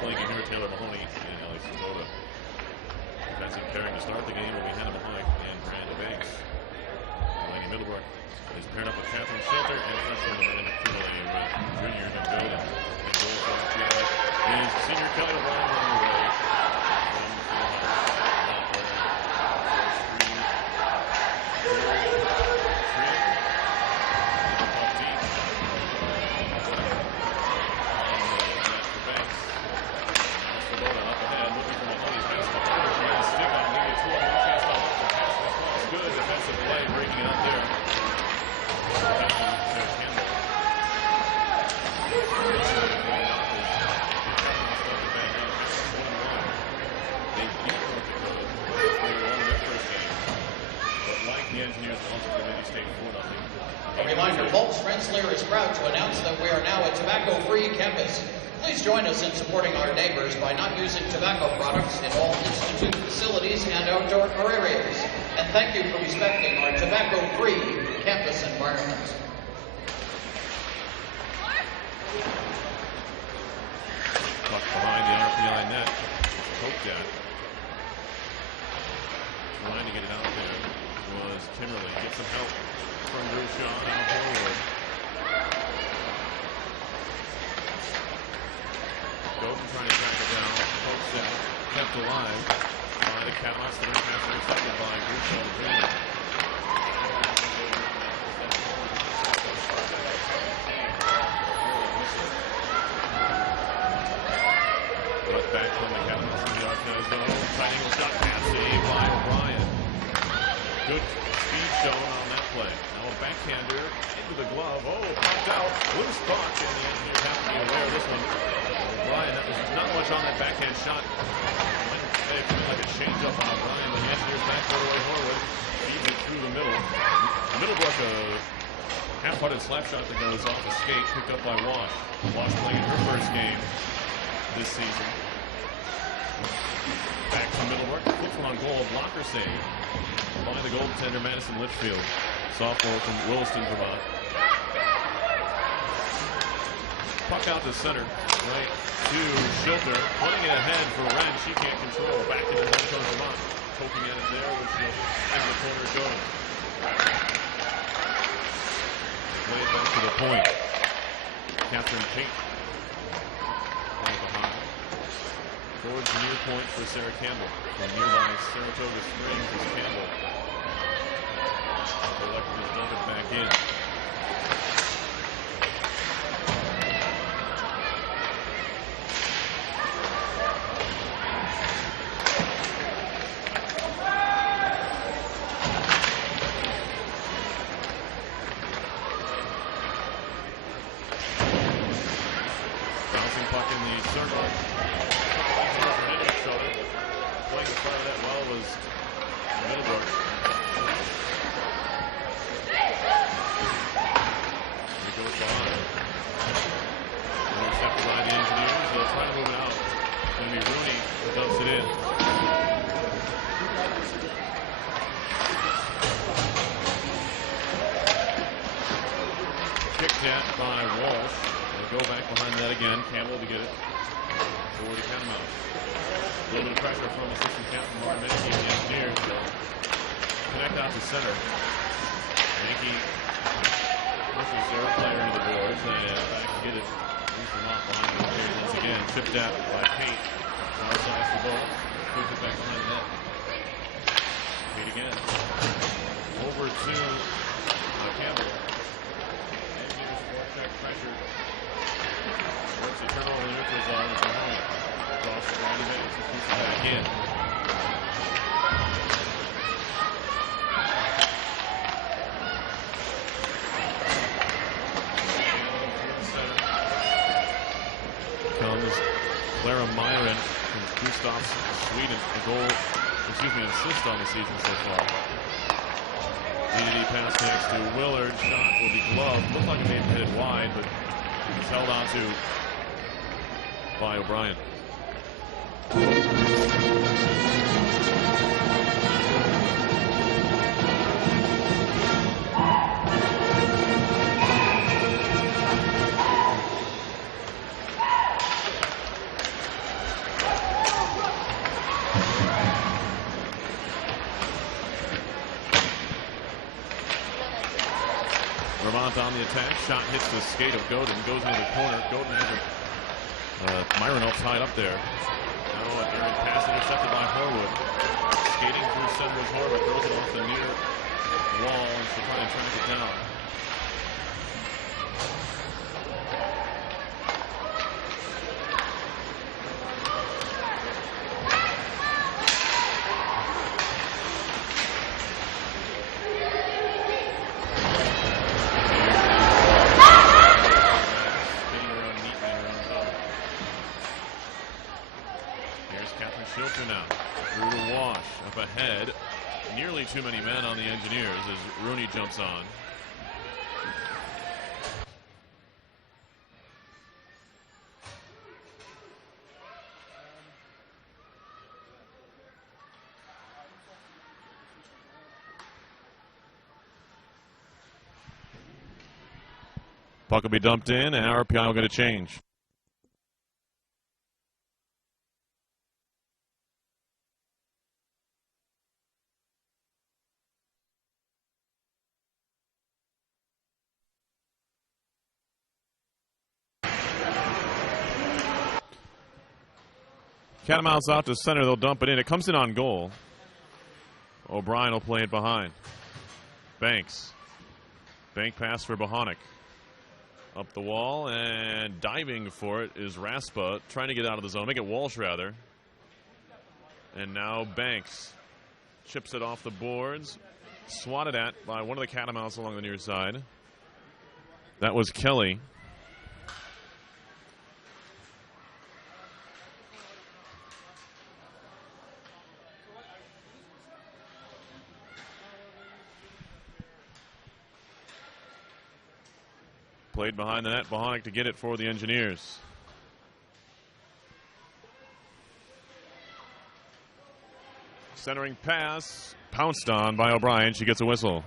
flanking here, Taylor Mahoney and Alex Sabota. Defensive pairing to start the game will be Hannah Mahoney and Miranda Banks. Delaney Middlebrook is paired up with Catherine Shelter and freshman Amanda Kimberly with junior Jim Golden. And goal for RPI is senior Kelly O'Brien on the way. A reminder, Volks Rensselaer is proud to announce that we are now a tobacco-free campus. Please join us in supporting our neighbors by not using tobacco products in all institute facilities and outdoor areas. And thank you for respecting our tobacco-free campus environment. Puck behind the RPI net. Poked at. Trying to get it out there was Kimberly. Get some help from Bruce Shaw out forward. Golden trying to track it down. Pokes out. Kept alive by the Catamounts. The pass intercepted by Bruce Shaw Jr. Got back from the Catamounts in the Arcana zone. Tight angle shot pass saved by O'Brien. Good speed shown on that play. Now a backhander into the glove. Oh, popped out. Loose thought, and the Engineers have to be aware of this one. O'Brien, that was not much on that backhand shot. It looked like a change up on O'Brien, but the Engineers back all the way forward. Feeds it through the middle. Middlebrook, a half-hearted slap shot that goes off the skate, picked up by Wash. Wash playing her first game this season. Back to Middlebrook. Flips one on goal. Blocker save by the goaltender Madison Litchfield, sophomore from Williston, Vermont. Puck out to center, right to Schilter, putting it ahead for Ren. She can't control. Back into Williston, Vermont, poking at it there with the in the corner goal. Play it back to the point. Catherine Pate right behind. Towards the near point for Sarah Campbell. From nearby Saratoga Springs is Campbell. Electric just dump it back in. Bouncing puck in the circle. Playing the front of that well was Middlebrook. He goes behind. Intercepted by the Engineers. They'll try to move it out. It's going to be Rooney who dumps it in. Kicked at by Walsh. They'll go back behind that again. Campbell to get it for the Catamounts. A little bit of pressure from assistant captain Martin Mankey and the Engineers. Connect out to center. Mankey pushes their player into the boards and back to get it. Loose them off behind the Engineers once again. Chipped out by Pate. Far side the ball. Puts it back behind the net. Pate again. Over to Campbell. Engineers forecheck pressure. Works a turnover in the neutral zone. It's Mahoney. Cross the right event and puts it back in. Comes Clara Myron from Gustavs, Sweden. A goal, an assist on the season so far. DDD pass next to Willard. Shot will be gloved. Looked like it may have hit it wide, but it was held on to by O'Brien. Vermont on the attack. Shot hits the skate of Godin. Goes into the corner. Godin has Myronov tied up there. Now a pass intercepted by Horwood. Skating through center is Horwood. Throws it off the near wall to try and track it down. Too many men on the Engineers as Rooney jumps on. Puck will be dumped in, and RPI will get a change. Catamounts out to center. They'll dump it in. It comes in on goal. O'Brien will play it behind. Banks. Bank pass for Bohonic. Up the wall, and diving for it is Raspa, trying to get out of the zone. Make it Walsh, rather. And now Banks chips it off the boards. Swatted at by one of the Catamounts along the near side. That was Kelly. Played behind the net. Bohonic to get it for the Engineers. Centering pass. Pounced on by O'Brien. She gets a whistle.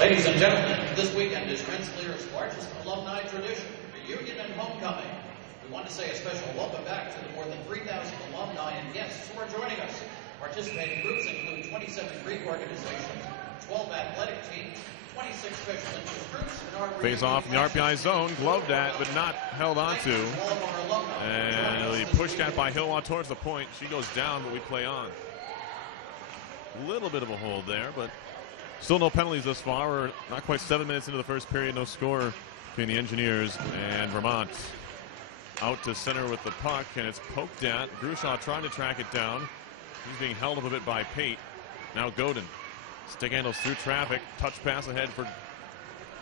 Ladies and gentlemen, this weekend is Rensselaer's largest alumni tradition, reunion and homecoming. We want to say a special welcome back to the more than 3,000 alumni and guests who are joining us. Participating groups include 27 Greek organizations, 12 athletic teams, 26 special interest groups, and face off in the RPI zone, gloved at but not held onto, and really pushed at by Hilwa towards the point. She goes down, but we play on. A little bit of a hold there, but still no penalties thus far. We're not quite 7 minutes into the first period. No score between the Engineers and Vermont. Out to center with the puck, and it's poked at. Grushaw trying to track it down. He's being held up a bit by Pate. Now Godin. Stick handles through traffic. Touch pass ahead for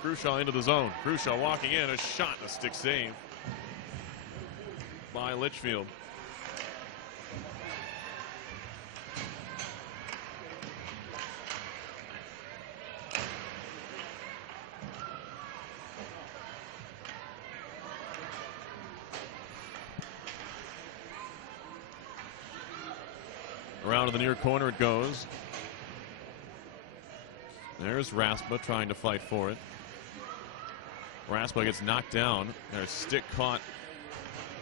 Grushaw into the zone. Grushaw walking in. A shot. A stick save by Litchfield. Around to the near corner it goes. There's Raspa trying to fight for it. Raspa gets knocked down. There's stick caught.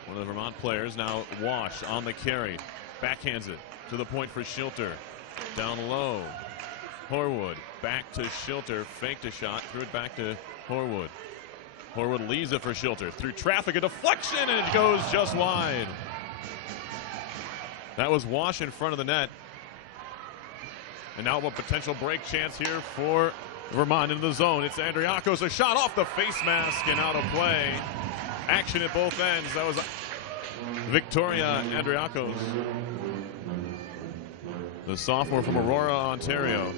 One of the Vermont players. Now Wash on the carry. Backhands it to the point for Schilter. Down low. Horwood back to Schilter. Faked a shot. Threw it back to Horwood. Horwood leaves it for Schilter. Through traffic. A deflection, and it goes just wide. That was Wash in front of the net. And now a potential break chance here for Vermont into the zone. It's Andriakos, a shot off the face mask and out of play. Action at both ends. That was Victoria Andriakos, the sophomore from Aurora, Ontario.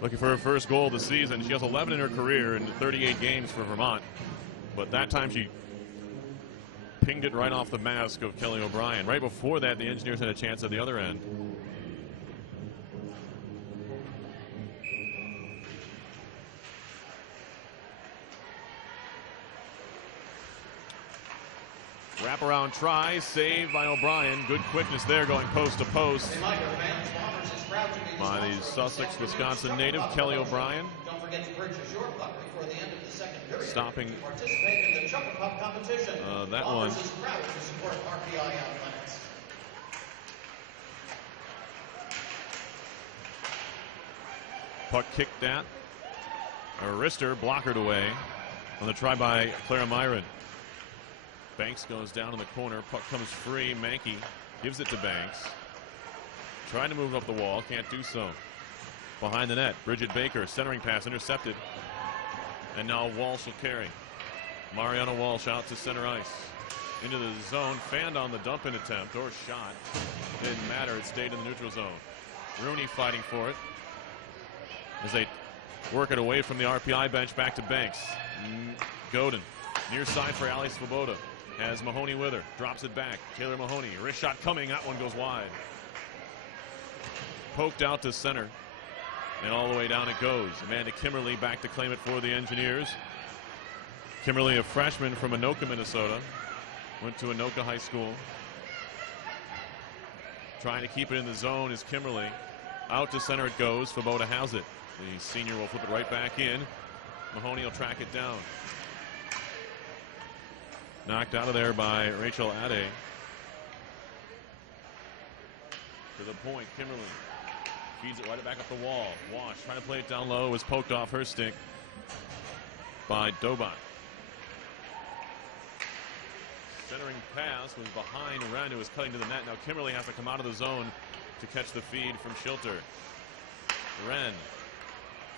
Looking for her first goal of the season. She has 11 in her career in 38 games for Vermont. But that time she pinged it right off the mask of Kelly O'Brien. Right before that, the Engineers had a chance at the other end. Wraparound try, saved by O'Brien. Good quickness there, going post to post by the Sussex, Wisconsin native, Kelly O'Brien. Don't forget to purchase your puck before the end of the second period. Stopping Participate in the Chuck Puck competition. that one. Is proud to support RPI athletics. Puck kicked at. A wrister blockered away on the try by Clara Myron. Banks goes down in the corner. Puck comes free. Mankey gives it to Banks. Trying to move up the wall. Can't do so. Behind the net, Bridget Baker. Centering pass intercepted. And now Walsh will carry. Mariana Walsh out to center ice. Into the zone. Fanned on the dump-in attempt or shot. Didn't matter. It stayed in the neutral zone. Rooney fighting for it as they work it away from the RPI bench back to Banks. Godin near side for Ali Svoboda. Has Mahoney with her. Drops it back. Taylor Mahoney. Wrist shot coming. That one goes wide. Poked out to center. And all the way down it goes. Amanda Kimmerly back to claim it for the Engineers. Kimmerly, a freshman from Anoka, Minnesota. Went to Anoka High School. Trying to keep it in the zone is Kimmerly. Out to center it goes. Svoboda has it. The senior will flip it right back in. Mahoney will track it down. Knocked out of there by Rachel Ade. To the point, Kimmerly feeds it right back up the wall. Wash trying to play it down low. Was poked off her stick by Dobot. Centering pass was behind Wren, who was cutting to the net. Now Kimmerly has to come out of the zone to catch the feed from Schilter. Wren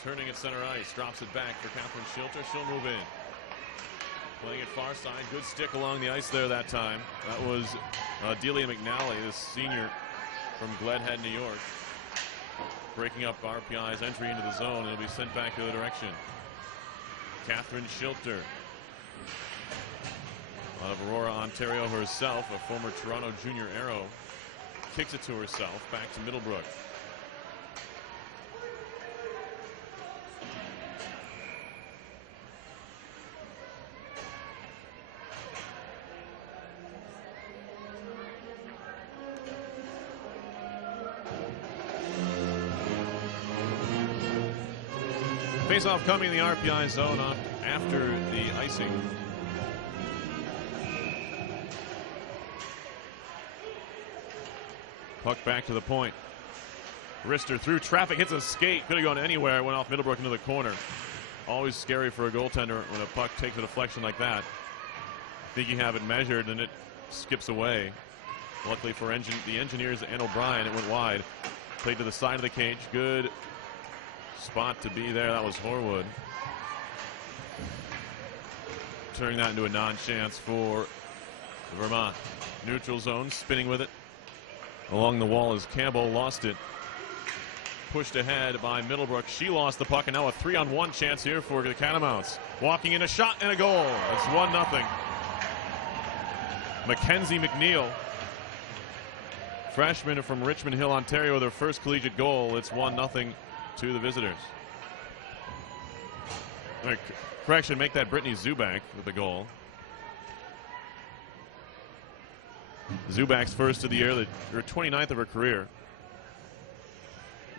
turning at center ice, drops it back for Catherine Schilter. She'll move in. Playing it far side. Good stick along the ice there that time. That was Delia McNally, this senior from Gledhead, New York. Breaking up RPI's entry into the zone. It'll be sent back the other direction. Catherine Schilter. Out of Aurora, Ontario herself, a former Toronto junior arrow. Kicks it to herself, back to Middlebrook. Face-off coming in the RPI zone after the icing. Puck back to the point. Wrister through traffic, hits a skate. Could have gone anywhere. Went off Middlebrook into the corner. Always scary for a goaltender when a puck takes a deflection like that. Think you have it measured and it skips away. Luckily for the Engineers and O'Brien, it went wide. Played to the side of the cage. Good spot to be there. That was Horwood. Turning that into a non-chance for Vermont. Neutral zone, spinning with it. Along the wall as Campbell lost it. Pushed ahead by Middlebrook. She lost the puck, and now a 3-on-1 chance here for the Catamounts. Walking in a shot and a goal. It's 1-0. Mackenzie McNeil, freshman from Richmond Hill, Ontario, their first collegiate goal. It's 1-0 to the visitors. Correction, make that Brittany Zubak with the goal. Zubak's first of the year, her 29th of her career.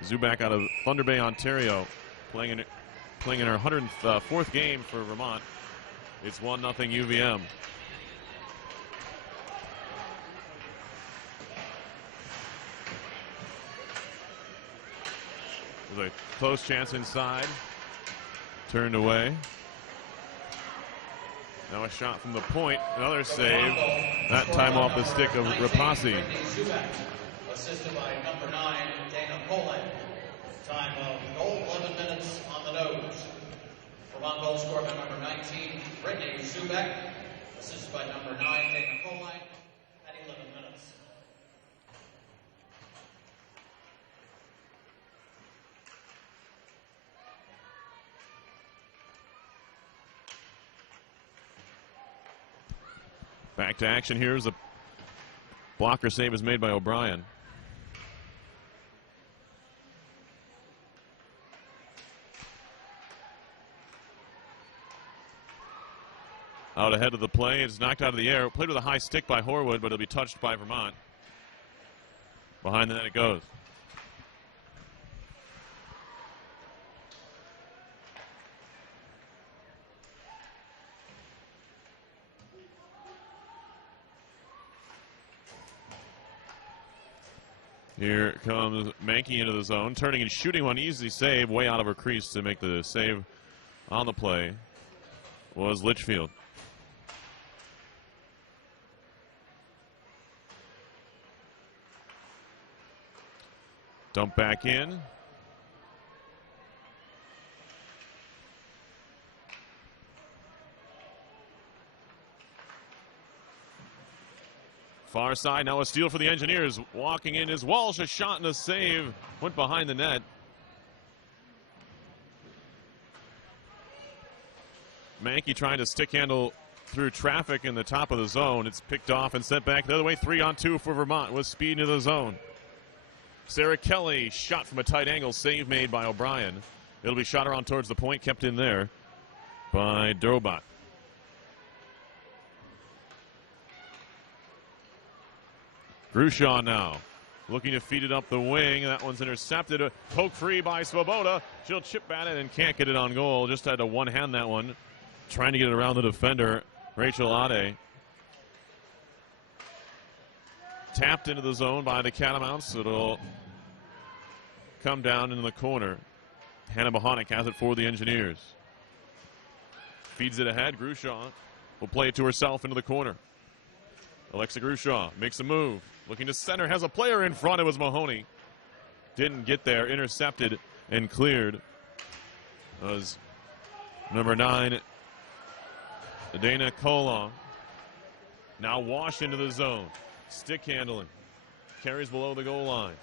Zubak out of Thunder Bay, Ontario, playing in her 104th game for Vermont. It's 1-0 UVM. There's a close chance inside. Turned away. Now a shot from the point. Another save. That time off the stick of Rapasi. Assisted by number 9, Dana Poland. Time of goal, 11 minutes on the nose. Vermont goal scored by number 19, Brittany Zubak. Assisted by number 9, Dana Poland. At 11 minutes. Back to action here as the blocker save is made by O'Brien. Out ahead of the play, it's knocked out of the air. Played with a high stick by Horwood, but it'll be touched by Vermont. Behind the net it goes. Here comes Mankey into the zone, turning and shooting one. Easy save, way out of her crease to make the save on the play was Litchfield. Dump back in. Far side, now a steal for the Engineers. Walking in is Walsh, a shot and a save. Went behind the net. Mankey trying to stick handle through traffic in the top of the zone. It's picked off and sent back the other way. 3-on-2 for Vermont with speed into the zone. Sarah Kelly, shot from a tight angle, save made by O'Brien. It'll be shot around towards the point, kept in there by Drobot. Grushaw now looking to feed it up the wing. That one's intercepted. A poke free by Svoboda. She'll chip at it and can't get it on goal. Just had to one-hand that one. Trying to get it around the defender, Rachel Ade. Tapped into the zone by the Catamounts. It'll come down into the corner. Hannah Bohonic has it for the Engineers. Feeds it ahead. Grushaw will play it to herself into the corner. Alexa Grushaw makes a move. Looking to center. Has a player in front. It was Mahoney. Didn't get there. Intercepted and cleared. That was number 9, Dana Colon. Now Wash into the zone. Stick handling. Carries below the goal line.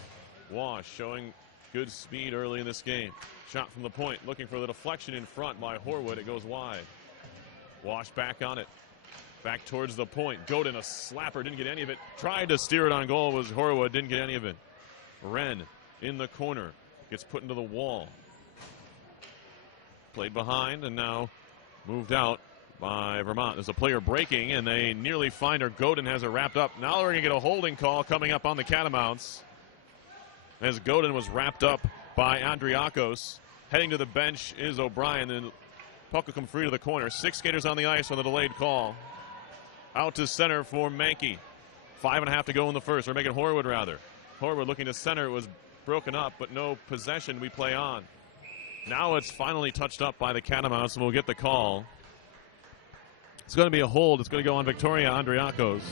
Wash showing good speed early in this game. Shot from the point. Looking for the deflection in front by Horwood. It goes wide. Wash back on it. Back towards the point. Godin, a slapper. Didn't get any of it. Tried to steer it on goal. Was Horwood. Didn't get any of it. Wren in the corner. Gets put into the wall. Played behind and now moved out by Vermont. There's a player breaking, and they nearly find her. Godin has her wrapped up. Now we're going to get a holding call coming up on the Catamounts, as Godin was wrapped up by Andriakos. Heading to the bench is O'Brien, and puck will come free to the corner. 6 skaters on the ice on the delayed call. Out to center for Mankey. 5.5 to go in the first, or make it Horwood rather. Horwood looking to center. It was broken up, but no possession. We play on. Now it's finally touched up by the Catamounts, and we'll get the call. It's going to be a hold. It's going to go on Victoria Andriakos.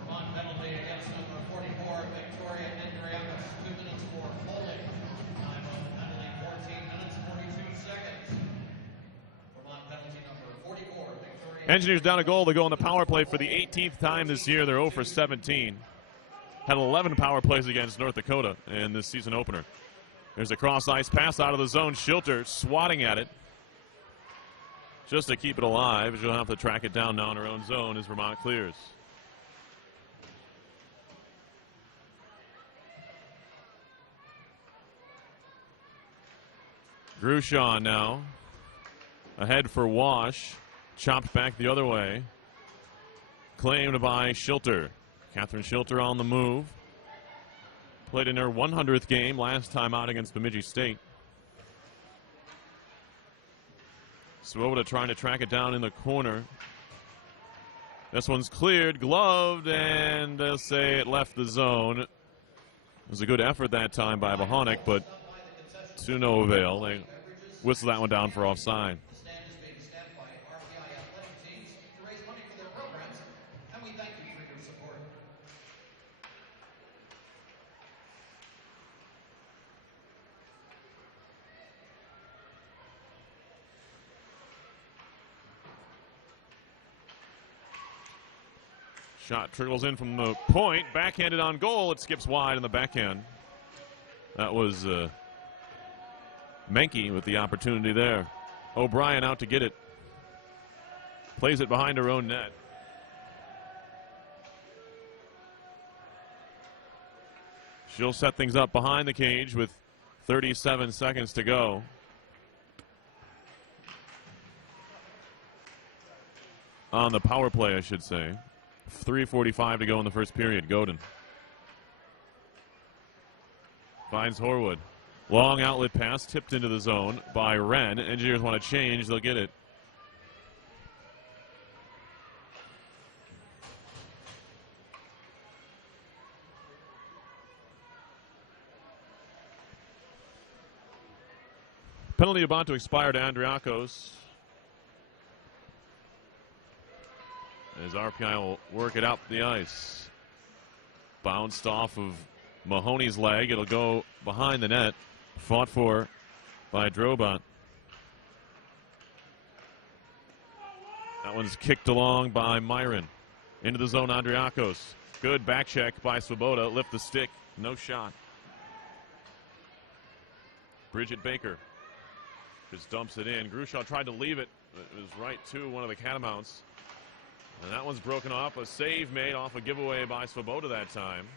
Vermont penalty against number 44, Victoria Andriakos. 2 minutes for holding. Time of the penalty, 14 minutes, 42 seconds. Vermont penalty number 44, Victoria. Engineers down a goal to go on the power play for the 18th time this year. They're 0 for 17. Had 11 power plays against North Dakota in this season opener. There's a cross-ice pass out of the zone. Schilter swatting at it just to keep it alive. She'll have to track it down now in her own zone as Vermont clears. Grushaw now ahead for Wash. Chopped back the other way. Claimed by Schilter. Catherine Schilter on the move. Played in her 100th game last time out against Bemidji State. Swoboda trying to track it down in the corner. This one's cleared, gloved, and they'll say it left the zone. It was a good effort that time by Bohonic, but to no avail. They whistle that one down for offside. The stand is being staffed by RPI athletic teams to raise money for their programs, and we thank you for your support. Shot trickles in from the point, backhanded on goal. It skips wide in the backhand. That was Mankey with the opportunity there. O'Brien out to get it. Plays it behind her own net. She'll set things up behind the cage with 37 seconds to go. On the power play, I should say. 3:45 to go in the first period. Godin finds Horwood. Long outlet pass tipped into the zone by Wren. Engineers want to change. They'll get it. Penalty about to expire to Andriakos. As RPI will work it up the ice. Bounced off of Mahoney's leg. It'll go behind the net. Fought for by Drobot. That one's kicked along by Myron. Into the zone, Andriakos. Good back check by Swoboda. Lift the stick. No shot. Bridget Baker just dumps it in. Grushaw tried to leave it. It was right to one of the Catamounts. And that one's broken off. A save made off a giveaway by Swoboda that time.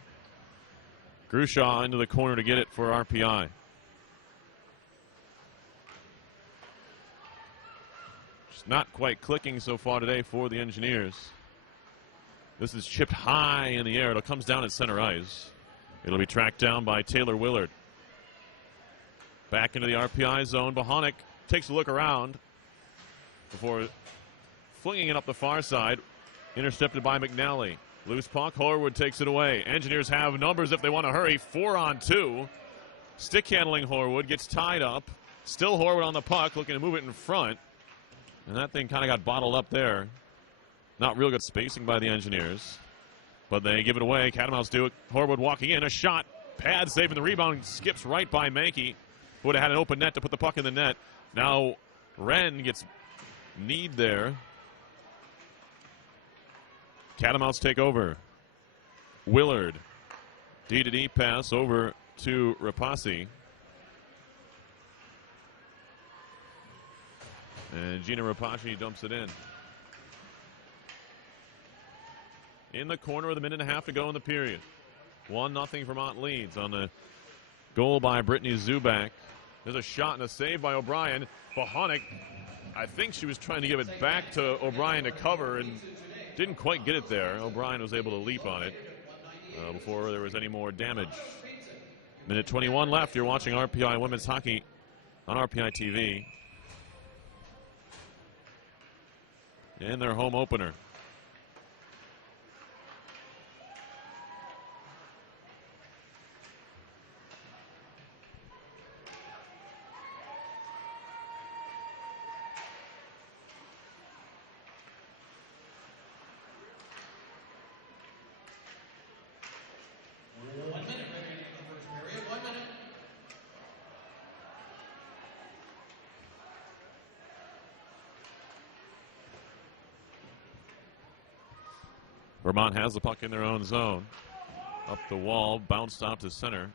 Grushaw into the corner to get it for RPI. Just not quite clicking so far today for the Engineers. This is chipped high in the air. It comes down at center ice. It'll be tracked down by Taylor Willard. Back into the RPI zone. Bohonic takes a look around before flinging it up the far side. Intercepted by McNally. Loose puck. Horwood takes it away. Engineers have numbers if they want to hurry. 4-on-2. Stick handling Horwood. Gets tied up. Still Horwood on the puck, looking to move it in front. And that thing kind of got bottled up there. Not real good spacing by the Engineers. But they give it away. Catamounts do it. Horwood walking in. A shot. Pad saving the rebound. Skips right by Mankey. Would have had an open net to put the puck in the net. Now Wren gets kneed there. Catamounts take over. Willard. D-to-D pass over to Rapasi. And Gina Rapasi dumps it in. In the corner with a minute and a half to go in the period. 1-0 Vermont leads on the goal by Brittany Zubak. There's a shot and a save by O'Brien. Bohonic, I think she was trying to give it back to O'Brien to cover and didn't quite get it there. O'Brien was able to leap on it before there was any more damage. Minute 21 left. You're watching RPI Women's Hockey on RPI TV. In their home opener. Vermont has the puck in their own zone. Up the wall, bounced out to center.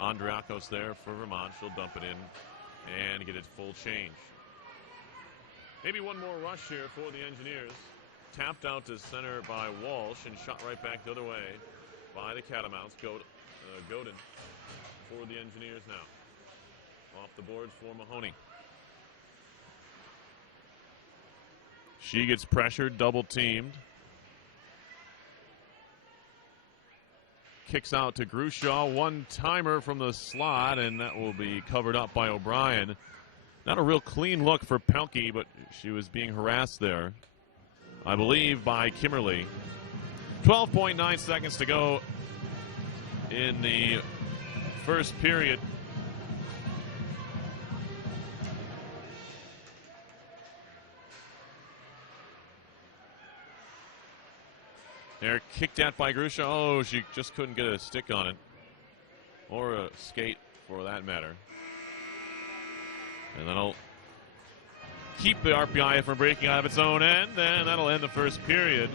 Andriakos there for Vermont. She'll dump it in and get it full change. Maybe one more rush here for the Engineers. Tapped out to center by Walsh and shot right back the other way by the Catamounts. Godin for the Engineers now. Off the boards for Mahoney. She gets pressured, double teamed. Kicks out to Grushaw. One-timer from the slot, and that will be covered up by O'Brien. Not a real clean look for Pelkey, but she was being harassed there, I believe, by Kimmerly. 12.9 seconds to go in the first period. They're kicked at by Grushaw. Oh, she just couldn't get a stick on it. Or a skate, for that matter. And that'll keep the RPI from breaking out of its own end, and that'll end the first period.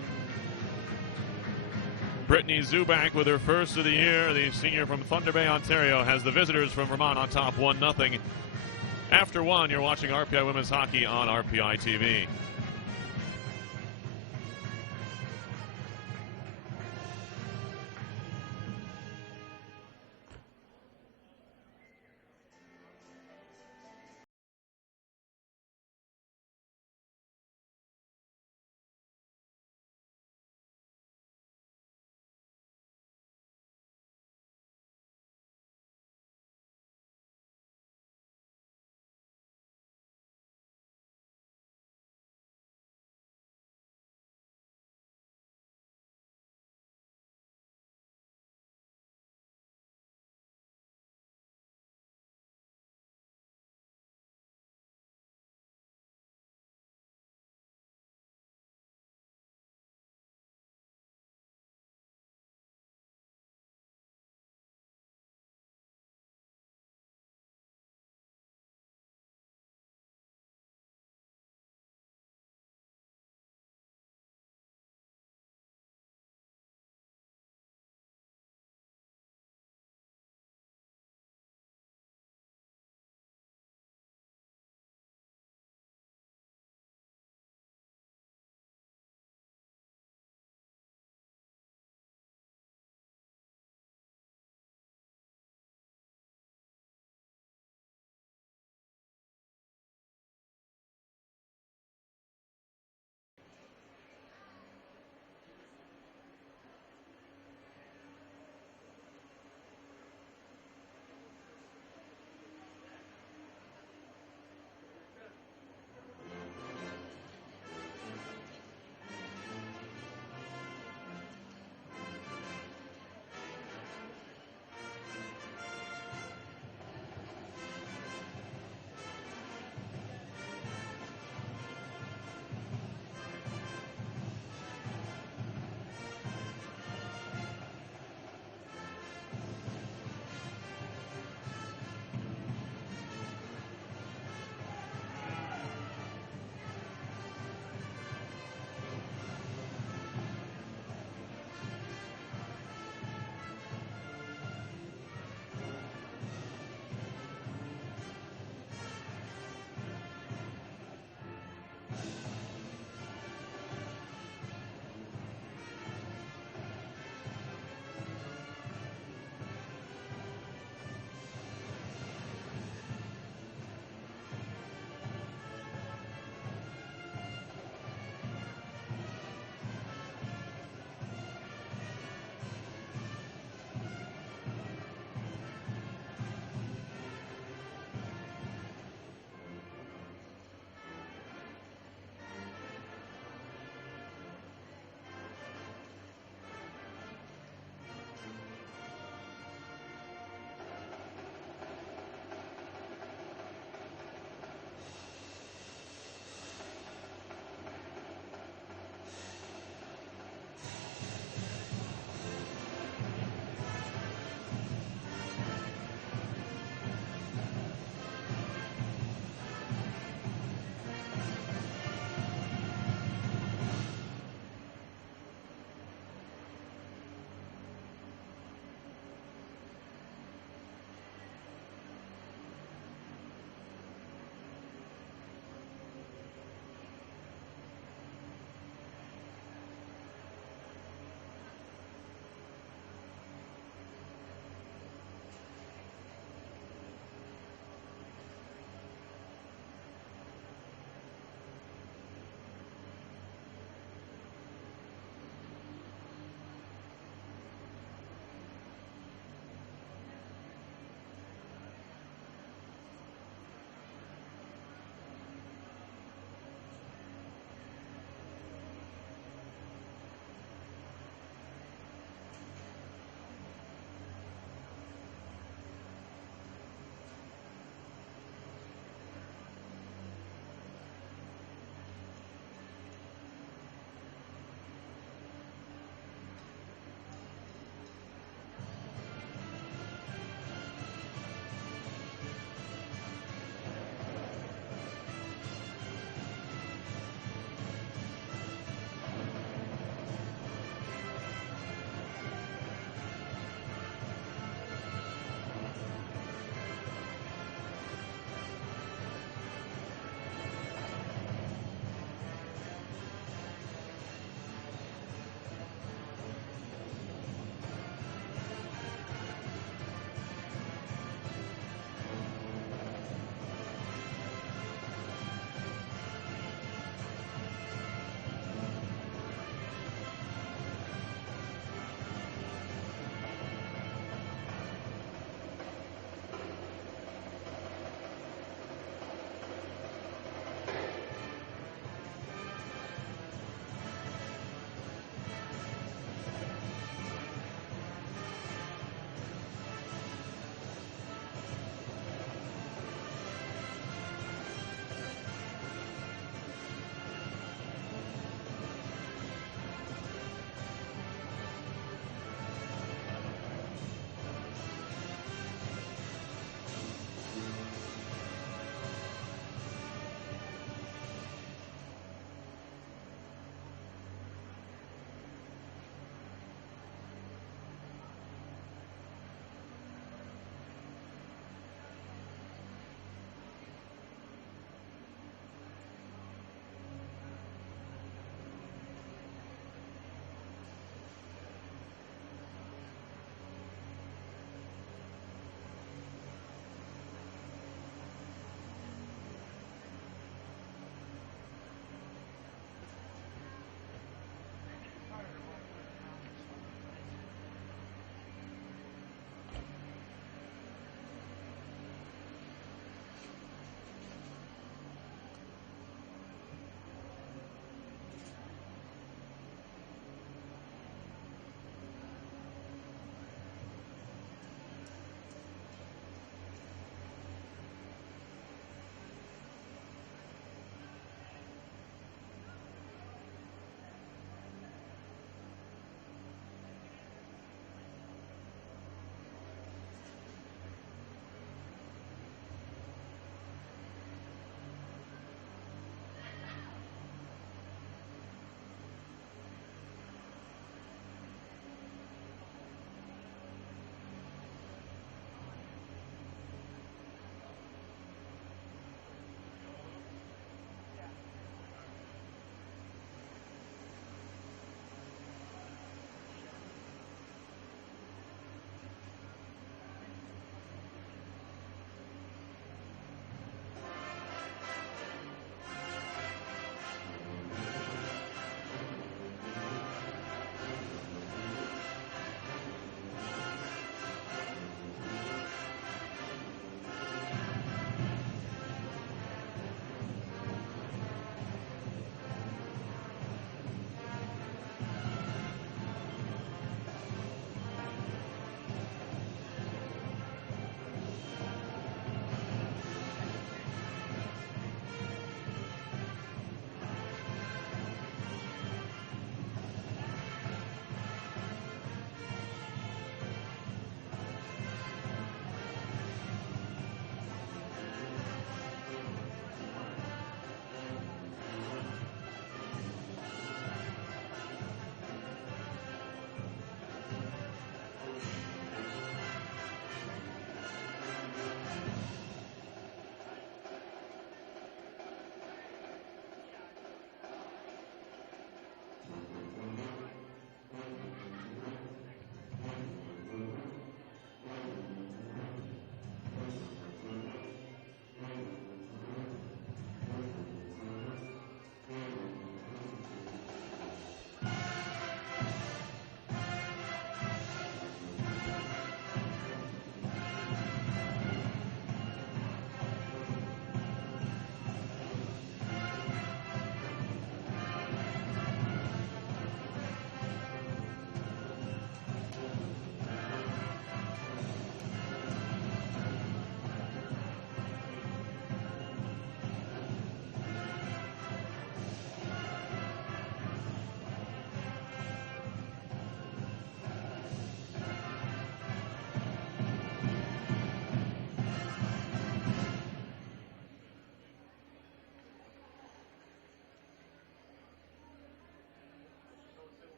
Brittany Zubak with her first of the year. The senior from Thunder Bay, Ontario, has the visitors from Vermont on top 1-0. After one, you're watching RPI Women's Hockey on RPI TV.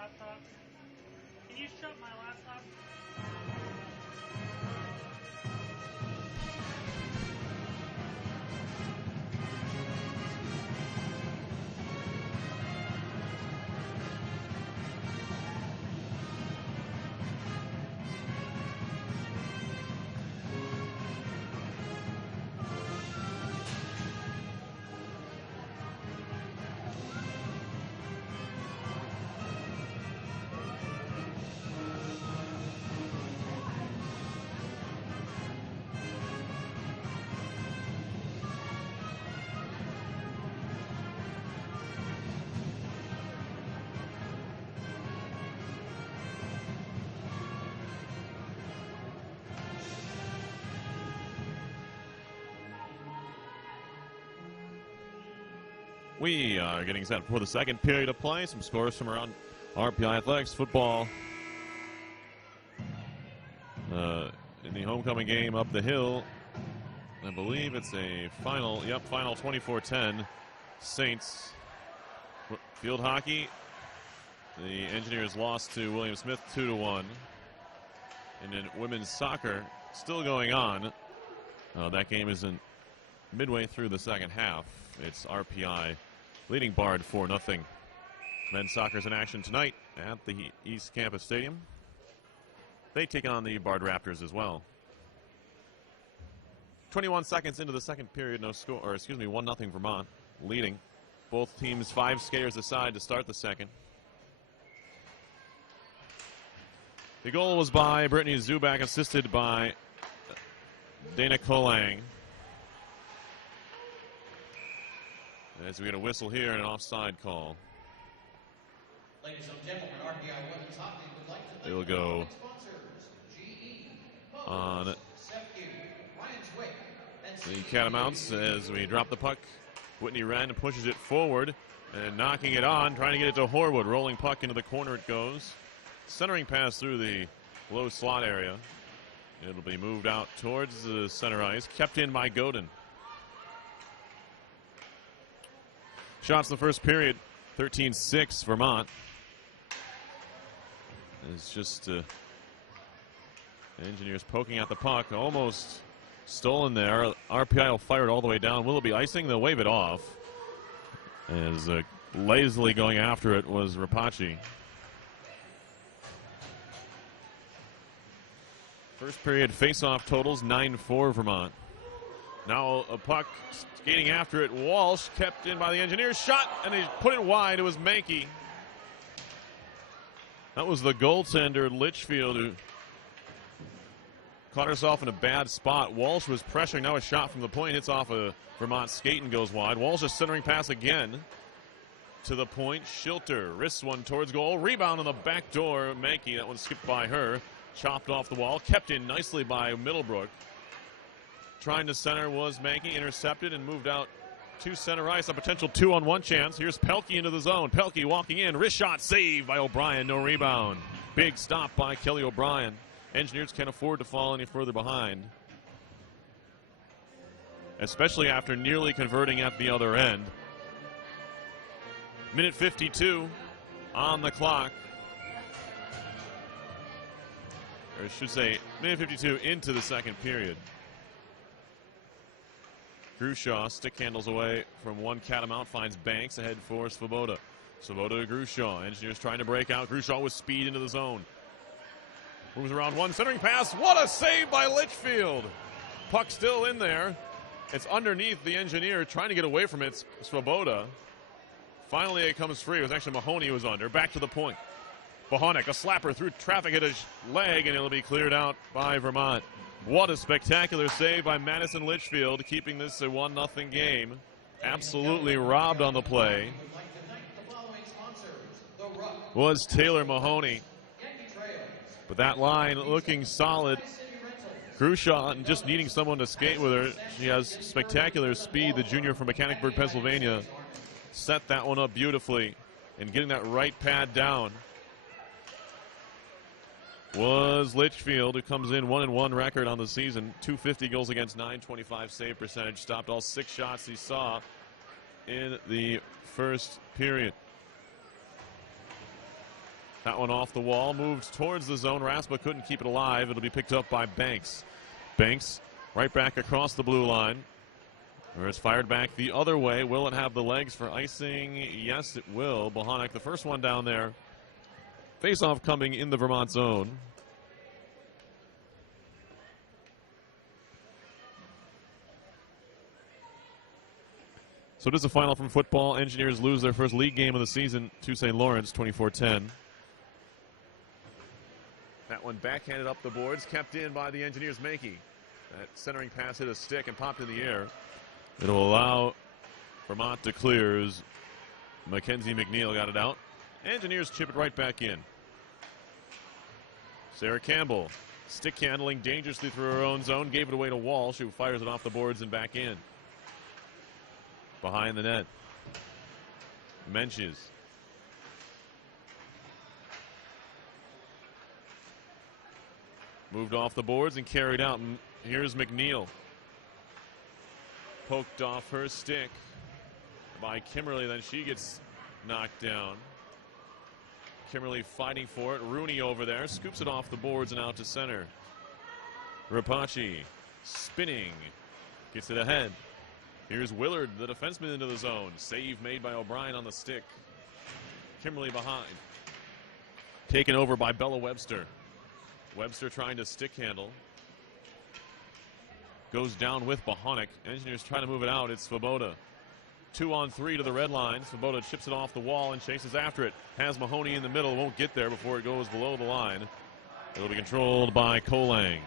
laptop. Can you shut my laptop? We are getting set for the second period of play. Some scores from around RPI Athletics football. In the homecoming game up the hill, I believe it's a final, final 24-10 Saints. Field hockey, the Engineers lost to William Smith 2-1. And then women's soccer still going on. That game isn't midway through the second half. It's RPI leading Bard 4-0. Men's soccer's in action tonight at the East Campus Stadium. They take on the Bard Raptors as well. 21 seconds into the second period, no score, or excuse me, 1-0 Vermont, leading. Both teams 5 skaters aside to start the second. The goal was by Brittany Zubak, assisted by Dana Kolang. As we get a whistle here and an offside call. Ladies and gentlemen, RPI Women's Hockey would like to They will go on the Catamounts as we drop the puck. Whitney Wren pushes it forward and knocking it on, trying to get it to Horwood. Rolling puck into the corner it goes. Centering pass through the low slot area. It'll be moved out towards the center ice. Kept in by Godin. Shots in the first period, 13-6 Vermont. It's just Engineers poking at the puck, almost stolen there. RPI will fire it all the way down. Will it be icing? They'll wave it off. As lazily going after it was Rapace. First period face-off totals, 9-4 Vermont. Now a puck skating after it. Walsh kept in by the Engineers. Shot, and he put it wide. It was Mankey. That was the goaltender, Litchfield, who caught herself in a bad spot. Walsh was pressuring. Now a shot from the point. Hits off a Vermont skate and goes wide. Walsh a centering pass again to the point. Schilter wrists one towards goal. Rebound on the back door. Mankey, that one skipped by her. Chopped off the wall. Kept in nicely by Middlebrook. Trying to center was Mankey. Intercepted and moved out to center ice. A potential 2-on-1 chance. Here's Pelkey into the zone. Pelkey walking in. Wrist shot saved by O'Brien. No rebound. Big stop by Kelly O'Brien. Engineers can't afford to fall any further behind, especially after nearly converting at the other end. Minute 52 on the clock. Or I should say, minute 52 into the second period. Grushaw stick handles away from one Catamount, finds Banks ahead for Svoboda. Svoboda to Grushaw. Engineers trying to break out. Grushaw with speed into the zone. Moves around one, centering pass. What a save by Litchfield. Puck still in there. It's underneath the Engineer, trying to get away from it. Svoboda. Finally, it comes free. It was actually Mahoney who was under. Back to the point. Bohonek, a slapper through traffic at his leg, and it'll be cleared out by Vermont. What a spectacular save by Madison Litchfield, keeping this a 1-0 game. Absolutely robbed on the play was Taylor Mahoney. But that line looking solid. Grushaw just needing someone to skate with her. She has spectacular speed. The junior from Mechanicsburg, Pennsylvania, set that one up beautifully. And getting that right pad down was Litchfield, who comes in 1-1 record on the season. 250 goals against, 925 save percentage. Stopped all 6 shots he saw in the first period. That one off the wall, moved towards the zone. Raspa couldn't keep it alive. It'll be picked up by Banks. Banks right back across the blue line. Or it's fired back the other way. Will it have the legs for icing? Yes, it will. Bohanek, the first one down there. Face-off coming in the Vermont zone. So it is a final from football. Engineers lose their first league game of the season to St. Lawrence, 24-10. That one backhanded up the boards, kept in by the Engineers' Mankey. That centering pass hit a stick and popped in the air. It'll allow Vermont to clear as Mackenzie McNeil got it out. Engineers chip it right back in. Sarah Campbell, stick handling dangerously through her own zone, gave it away to Walsh, who fires it off the boards and back in. Behind the net. Menches. Moved off the boards and carried out. And here's McNeil. Poked off her stick by Kimberly. Then she gets knocked down. Kimberly fighting for it. Rooney over there. Scoops it off the boards and out to center. Rapace spinning. Gets it ahead. Here's Willard, the defenseman, into the zone. Save made by O'Brien on the stick. Kimberly behind. Taken over by Bella Webster. Webster trying to stick handle. Goes down with Bohanek. Engineers trying to move it out. It's Svoboda. 2-on-3 to the red line. Svoboda chips it off the wall and chases after it. Has Mahoney in the middle. Won't get there before it goes below the line. It'll be controlled by Kolang.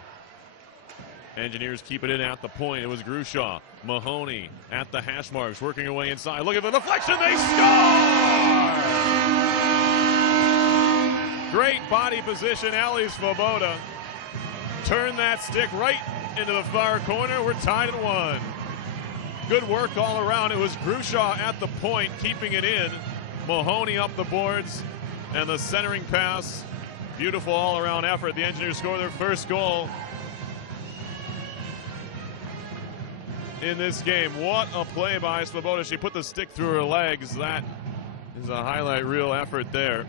Engineers keep it in at the point. It was Grushaw. Mahoney at the hash marks, working away inside. Look at the deflection. They score! Great body position. Ali Svoboda turned that stick right into the far corner. We're tied at 1. Good work all around. It was Grushaw at the point, keeping it in. Mahoney up the boards, and the centering pass. Beautiful all-around effort. The Engineers score their first goal in this game. What a play by Svoboda. She put the stick through her legs. That is a highlight reel effort there.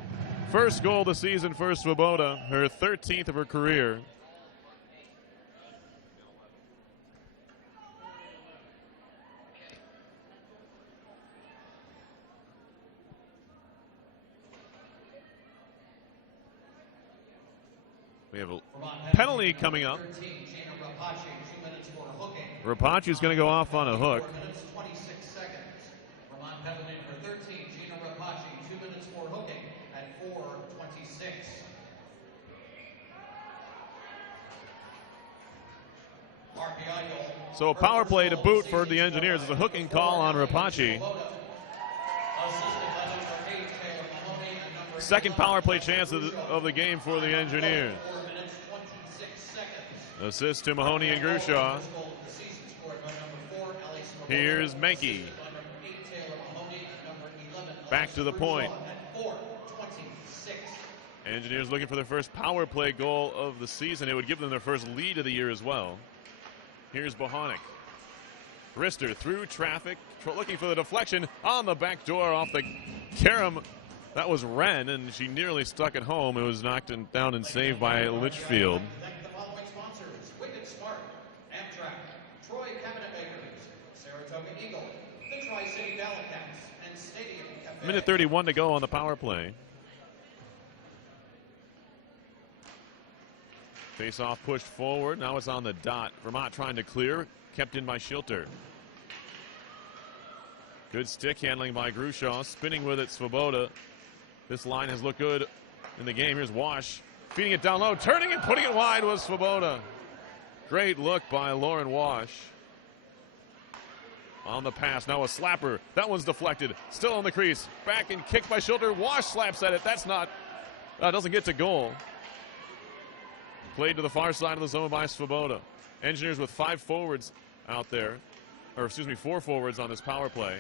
First goal of the season for Svoboda, her 13th of her career. We have a penalty coming up. Rapace's going to go off on a hook. 26 seconds. Vermont penalty for 13. Gina Rapace, 2 minutes for hooking at 4:26. RPI goal. So a power play to boot for the Engineers. It's a hooking call on Rapace. Second power play chance of the game for the Engineers. Assist to Mahoney and Grushaw. Here's Mankey. Back to the point. Engineers looking for their first power play goal of the season. It would give them their first lead of the year as well. Here's Bohanek. Brister through traffic, looking for the deflection on the back door off the carom. That was Wren, and she nearly stuck it home. It was knocked down and saved by Litchfield. Minute 31 to go on the power play. Face-off pushed forward. Now it's on the dot. Vermont trying to clear. Kept in by Schilter. Good stick handling by Grushaw. Spinning with it, Svoboda. This line has looked good in the game. Here's Wash. Feeding it down low. Turning and putting it wide was Svoboda. Great look by Lauren Wash. On the pass, now a slapper. That one's deflected. Still on the crease. Back and kicked by Schilter. Wash slaps at it. That's not, doesn't get to goal. Played to the far side of the zone by Svoboda. Engineers with 5 forwards out there. Or excuse me, 4 forwards on this power play.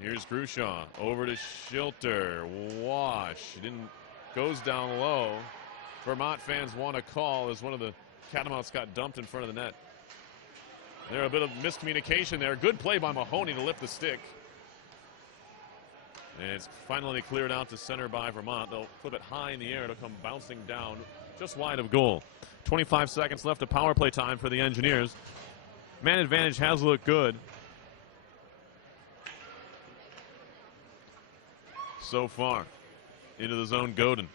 Here's Grushaw. Over to Schilter. Wash. Goes down low. Vermont fans want a call as one of the Catamounts got dumped in front of the net. There a bit of miscommunication there. Good play by Mahoney to lift the stick. And it's finally cleared out to center by Vermont. They'll flip it high in the air. It'll come bouncing down just wide of goal. 25 seconds left of power play time for the Engineers. Man advantage has looked good so far. Into the zone, Godin.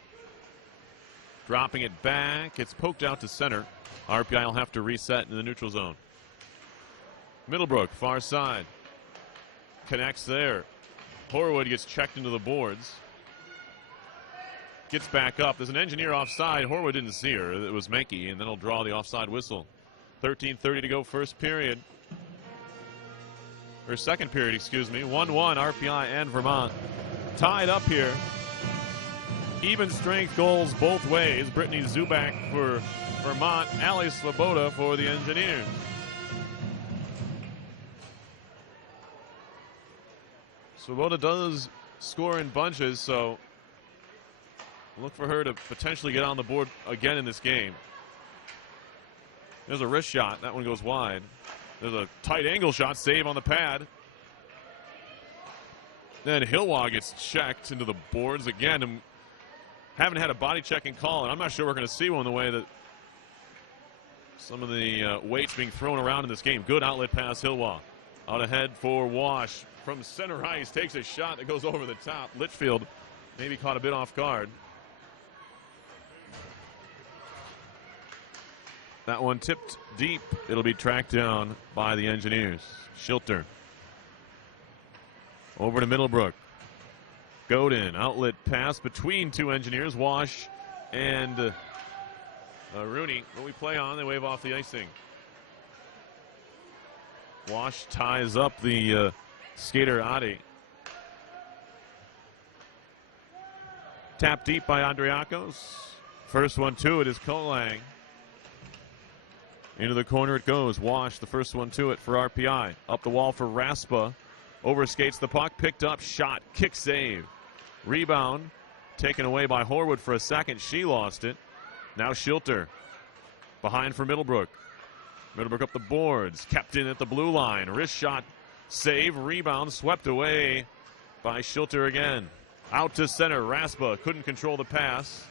Dropping it back. It's poked out to center. RPI will have to reset in the neutral zone. Middlebrook, far side. Connects there. Horwood gets checked into the boards. Gets back up. There's an Engineer offside. Horwood didn't see her. It was Menke, and then he'll draw the offside whistle. 13:30 to go, first period. Or second period, excuse me. 1-1, RPI and Vermont. Tied up here. Even strength goals both ways. Brittany Zubak for Vermont. Ali Svoboda for the Engineers. Svoboda does score in bunches, so look for her to potentially get on the board again in this game. There's a wrist shot. That one goes wide. There's a tight angle shot. Save on the pad. Then Hilwa gets checked into the boards again. And haven't had a body checking call, and I'm not sure we're going to see one the way that some of the weights being thrown around in this game. Good outlet pass, Hilwa. Out ahead for Wash. From center ice, takes a shot that goes over the top. Litchfield maybe caught a bit off guard. That one tipped deep. It'll be tracked down by the Engineers. Schilter. Over to Middlebrook. Godin, outlet pass between two Engineers, Wash and Rooney. When we play on, they wave off the icing. Wash ties up the skater Adi. Tap deep by Andriakos. First one to it is Kolang. Into the corner it goes. Wash, the first one to it for RPI. Up the wall for Raspa. Overskates the puck, picked up, shot, kick save. Rebound, taken away by Horwood for a second. She lost it. Now Schilter. Behind for Middlebrook. Middlebrook up the boards, kept in at the blue line. Wrist shot, save, rebound, swept away by Schilter again. Out to center, Raspa couldn't control the pass.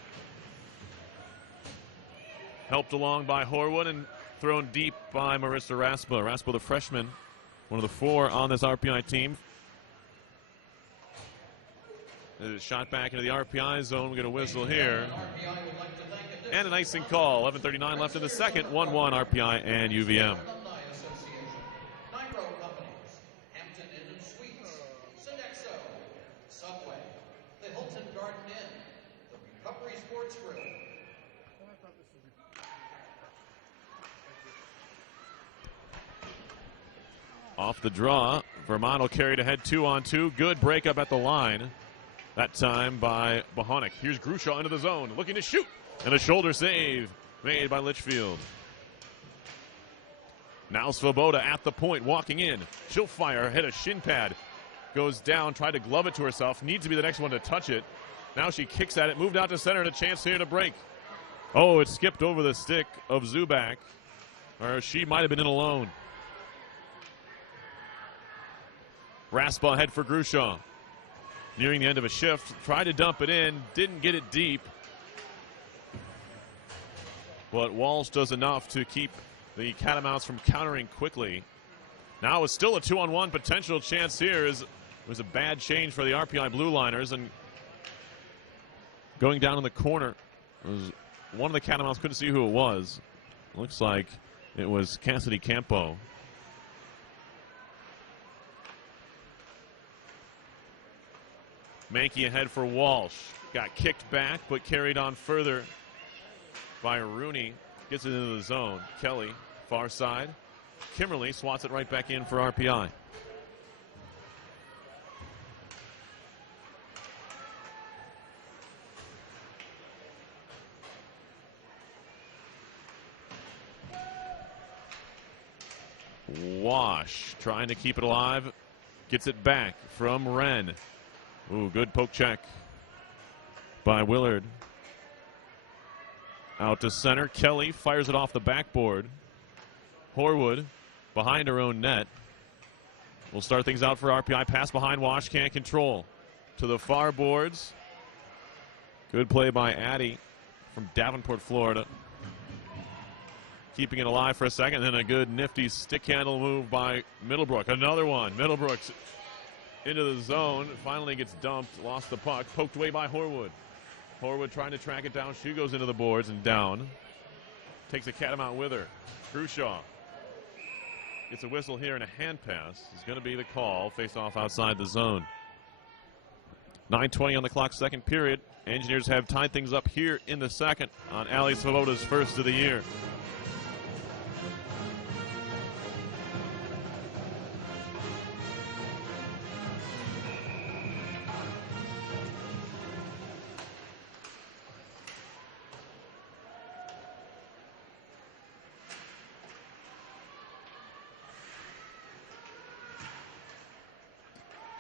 Helped along by Horwood and thrown deep by Marissa Raspa. Raspa, the freshman, one of the four on this RPI team. There's a shot back into the RPI zone. We're going to whistle here. And an icing call. 11:39 left in the second. 1-1 RPI and UVM. Off the draw, Vermont will carry it ahead 2-on-2. Good breakup at the line. That time by Bohonic. Here's Grushaw into the zone, looking to shoot. And a shoulder save made by Litchfield. Now Svoboda at the point, walking in. She'll fire, hit a shin pad. Goes down, tried to glove it to herself. Needs to be the next one to touch it. Now she kicks at it, moved out to center, and a chance here to break. Oh, it skipped over the stick of Zubak. Or she might have been in alone. Raspa ahead for Grushaw. Nearing the end of a shift, tried to dump it in, didn't get it deep. But Walsh does enough to keep the Catamounts from countering quickly. Now it's still a 2-on-1 potential chance here. It was a bad change for the RPI Blue Liners, and going down in the corner was one of the Catamounts. Couldn't see who it was. Looks like it was Cassidy Campo. Menke ahead for Walsh. Got kicked back, but carried on further by Rooney. Gets it into the zone. Kelly, far side. Kimberly swats it right back in for RPI. Wash trying to keep it alive. Gets it back from Wren. Ooh, good poke check by Willard. Out to center. Kelly fires it off the backboard. Horwood behind her own net. We'll start things out for RPI. Pass behind Wash, can't control. to the far boards. Good play by Addy from Davenport, Florida. Keeping it alive for a second, then a good nifty stick handle move by Middlebrook. Another one. Middlebrook's into the zone. Finally gets dumped. Lost the puck. Poked away by Horwood. Horwood trying to track it down. She goes into the boards and down. Takes a Catamount with her. Grushaw gets a whistle here and a hand pass. Is going to be the call. Face off outside the zone. 9:20 on the clock, second period. Engineers have tied things up here in the second on Ali Svoboda's first of the year.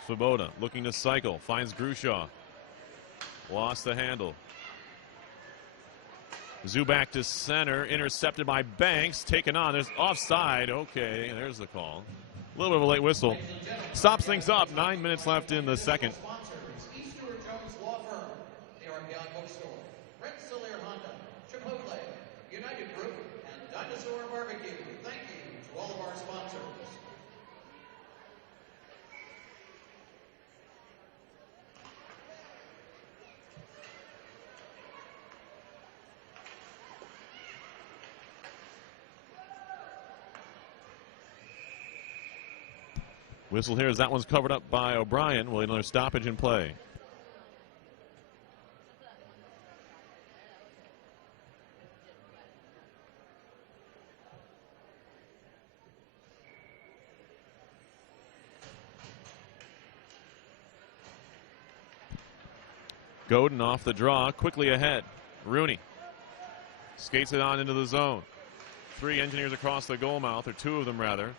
Svoboda looking to cycle, finds Grushaw. Lost the handle. Zubak to center, intercepted by Banks, taken on. There's offside. Okay, there's the call. A little bit of a late whistle. Stops things up. 9 minutes left in the second. Whistle here as that one's covered up by O'Brien. Will another stoppage in play. Godin off the draw, quickly ahead. Rooney skates it on into the zone. 3 Engineers across the goal mouth, or 2 of them rather.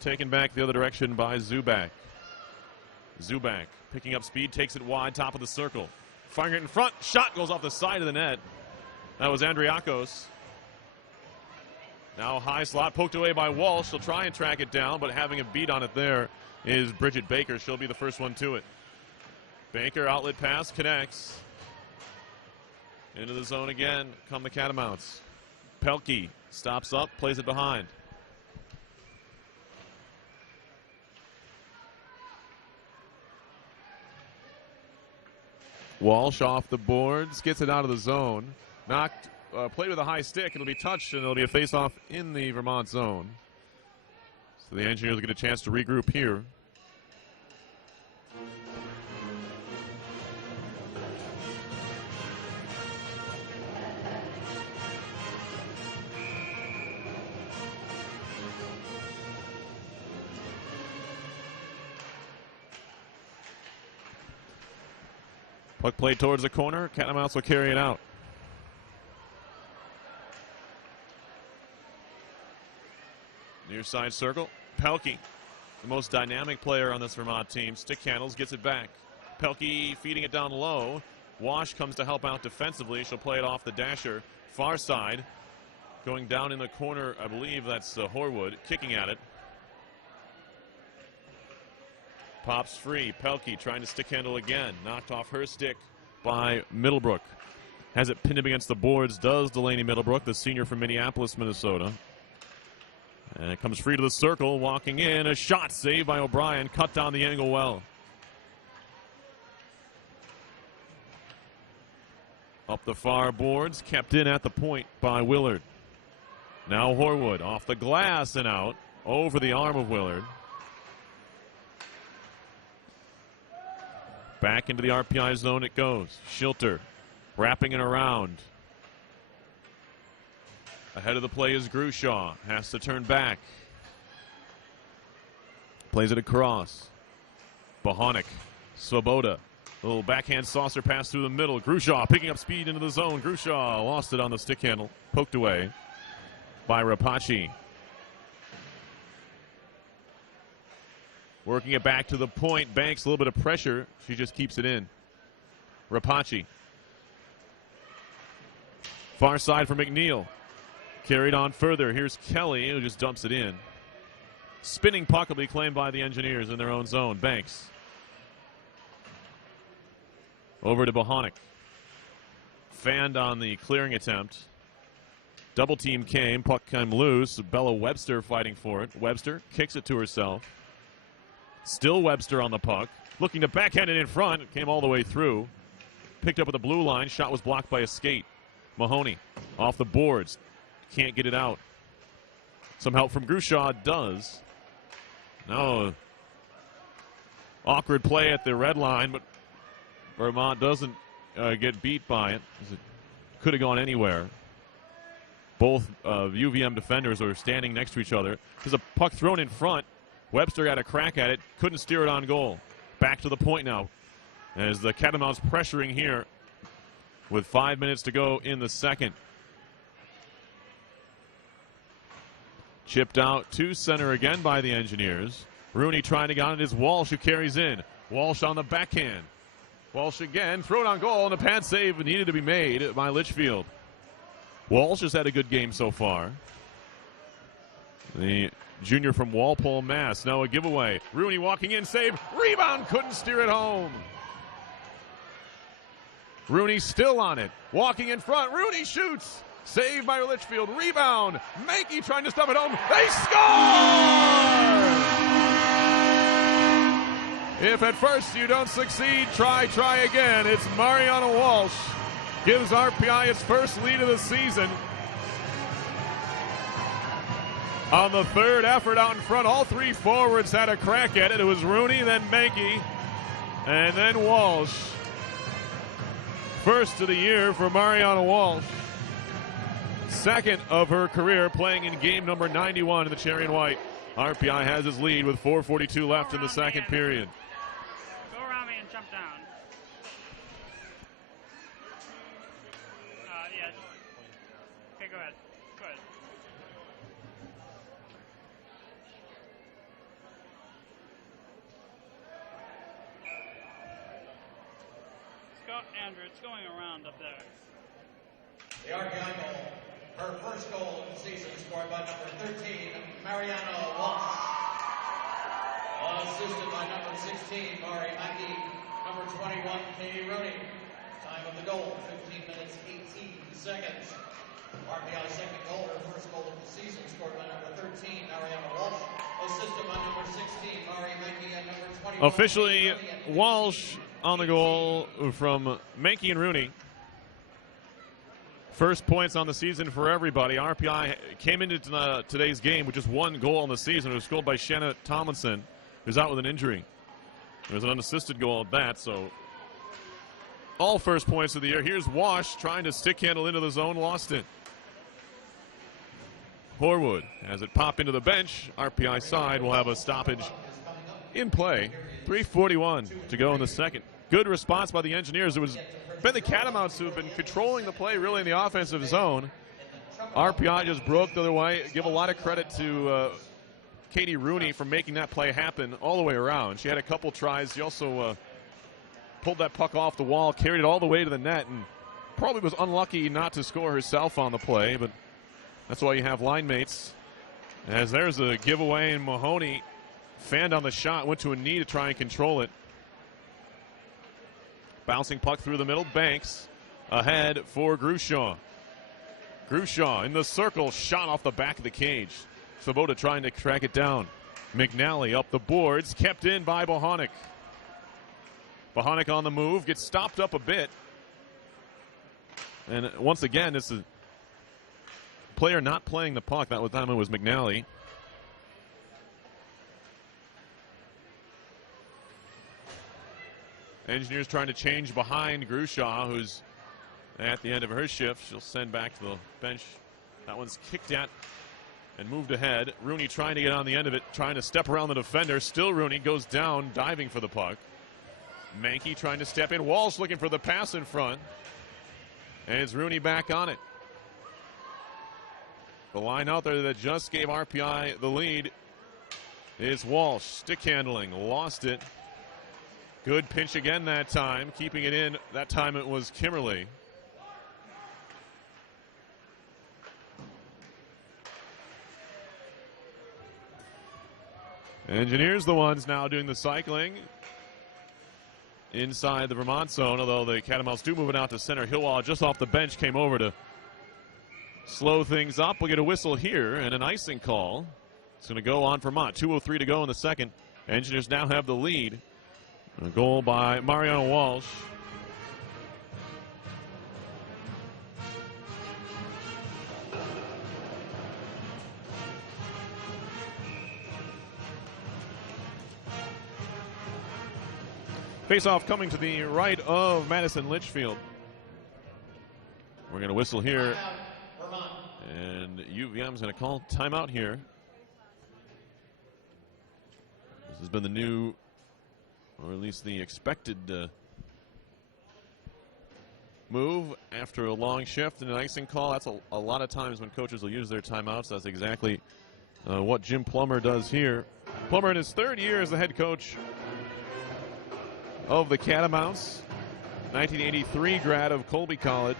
Taken back the other direction by Zubak. Zubak picking up speed, takes it wide, top of the circle. Firing it in front, shot goes off the side of the net. That was Andriakos. Now high slot, poked away by Walsh. She'll try and track it down, but having a beat on it there is Bridget Baker. She'll be the first one to it. Baker, outlet pass, connects. Into the zone again, come the Catamounts. Pelkey stops up, plays it behind. Walsh off the boards, gets it out of the zone. Knocked, played with a high stick. It'll be touched, and it'll be a face-off in the Vermont zone. So the Engineers will get a chance to regroup here. Puck played towards the corner. Catamounts will carry it out. Near side circle. Pelkey, the most dynamic player on this Vermont team. Stick handles, gets it back. Pelkey feeding it down low. Wash comes to help out defensively. She'll play it off the dasher. Far side. Going down in the corner, I believe that's Horwood, kicking at it. Pops free. Pelkey trying to stick handle again. Knocked off her stick by Middlebrook. Has it pinned up against the boards. Does Delaney Middlebrook, the senior from Minneapolis, Minnesota. And it comes free to the circle. Walking in. A shot saved by O'Brien. Cut down the angle well. Up the far boards. Kept in at the point by Willard. Now Horwood off the glass and out. Over the arm of Willard. Back into the RPI zone it goes. Schilter wrapping it around. Ahead of the play is Grushaw. Has to turn back. Plays it across. Bohonic. Svoboda. Little backhand saucer pass through the middle. Grushaw picking up speed into the zone. Grushaw lost it on the stick handle. Poked away by Rapace. Working it back to the point. Banks, a little bit of pressure. She just keeps it in. Rapace. Far side for McNeil. Carried on further. Here's Kelly, who just dumps it in. Spinning puck will be claimed by the Engineers in their own zone. Banks. Over to Bohonic. Fanned on the clearing attempt. Double team came. Puck came loose. Bella Webster fighting for it. Webster kicks it to herself. Still Webster on the puck. Looking to backhand it in front. It came all the way through. Picked up at the blue line. Shot was blocked by a skate. Mahoney off the boards. Can't get it out. Some help from Grushaw does. Now, awkward play at the red line, but Vermont doesn't get beat by it. It could have gone anywhere. Both UVM defenders are standing next to each other. There's a puck thrown in front. Webster got a crack at it. Couldn't steer it on goal. Back to the point now as the Catamounts pressuring here with 5 minutes to go in the second. Chipped out to center again by the Engineers. Rooney trying to get on it is Walsh, who carries in. Walsh on the backhand. Walsh again, throw it on goal, and a pad save needed to be made by Litchfield. Walsh has had a good game so far. The junior from Walpole, Mass. Now a giveaway. Rooney walking in, save, rebound, couldn't steer it home. Rooney still on it, walking in front. Rooney shoots, saved by Litchfield. Rebound, Mankey trying to stop it home. They score! If at first you don't succeed, try again. It's Mariana Walsh. Gives RPI its first lead of the season. On the third effort out in front, all three forwards had a crack at it. It was Rooney, then Mankey, and then Walsh. First of the year for Mariana Walsh. Second of her career, playing in game number 91 in the Cherry and White. RPI has his lead with 4:42 left in the second period. Go around me and jump down. Yeah. Okay, go ahead. Go ahead. Andrew, it's going around up there. The RPI goal, her first goal of the season, scored by number 13, Mariana Walsh. Assisted by number 16, Mari Mackey. Number 21, Katie Rooney. Time of the goal, 15 minutes, 18 seconds. RPI second goal, her first goal of the season, scored by number 13, Mariana Walsh. Assisted by number 16, Mari Mackey, and number 21. Officially, Walsh on the goal from Mankey and Rooney. First points on the season for everybody. RPI came into today's game with just one goal on the season. It was scored by Shanna Tomlinson, who's out with an injury. There was an unassisted goal at that, so all first points of the year. Here's Walsh trying to stick handle into the zone, lost it. Horwood has it pop into the bench. RPI side will have a stoppage in play. 3:41 to go in the second. Good response by the Engineers. It was been the Catamounts who have been controlling the play really in the offensive zone. RPI just broke the other way. Give a lot of credit to Katie Rooney for making that play happen all the way around. She had a couple tries. She also pulled that puck off the wall, carried it all the way to the net, and probably was unlucky not to score herself on the play, but that's why you have line mates. As there's a giveaway, and Mahoney fanned on the shot, went to a knee to try and control it. Bouncing puck through the middle, Banks ahead for Grushaw. Grushaw in the circle, shot off the back of the cage. Svoboda trying to track it down. McNally up the boards, kept in by Bohonic. Bohonic on the move, gets stopped up a bit. And once again, this is a player not playing the puck. That time it was McNally. Engineers trying to change behind Grushaw, who's at the end of her shift. She'll send back to the bench. That one's kicked at and moved ahead. Rooney trying to get on the end of it, trying to step around the defender. Still Rooney goes down, diving for the puck. Mankey trying to step in. Walsh looking for the pass in front. And it's Rooney back on it. The line out there that just gave RPI the lead is Walsh. Stick handling, lost it. Good pinch again that time, keeping it in. That time it was Kimmerly. Engineers the ones now doing the cycling. inside the Vermont zone, although the Catamounts do move it out to center. Hillwall just off the bench came over to slow things up. We'll get a whistle here and an icing call. It's going to go on Vermont. 2:03 to go in the second. Engineers now have the lead. A goal by Mariano Walsh. Face-off coming to the right of Madison Litchfield. We're going to whistle here. And UVM's going to call timeout here. This has been the new, or at least the expected move after a long shift and an icing call. That's a lot of times when coaches will use their timeouts. That's exactly what Jim Plummer does here. Plummer in his third year as the head coach of the Catamounts, 1983 grad of Colby College.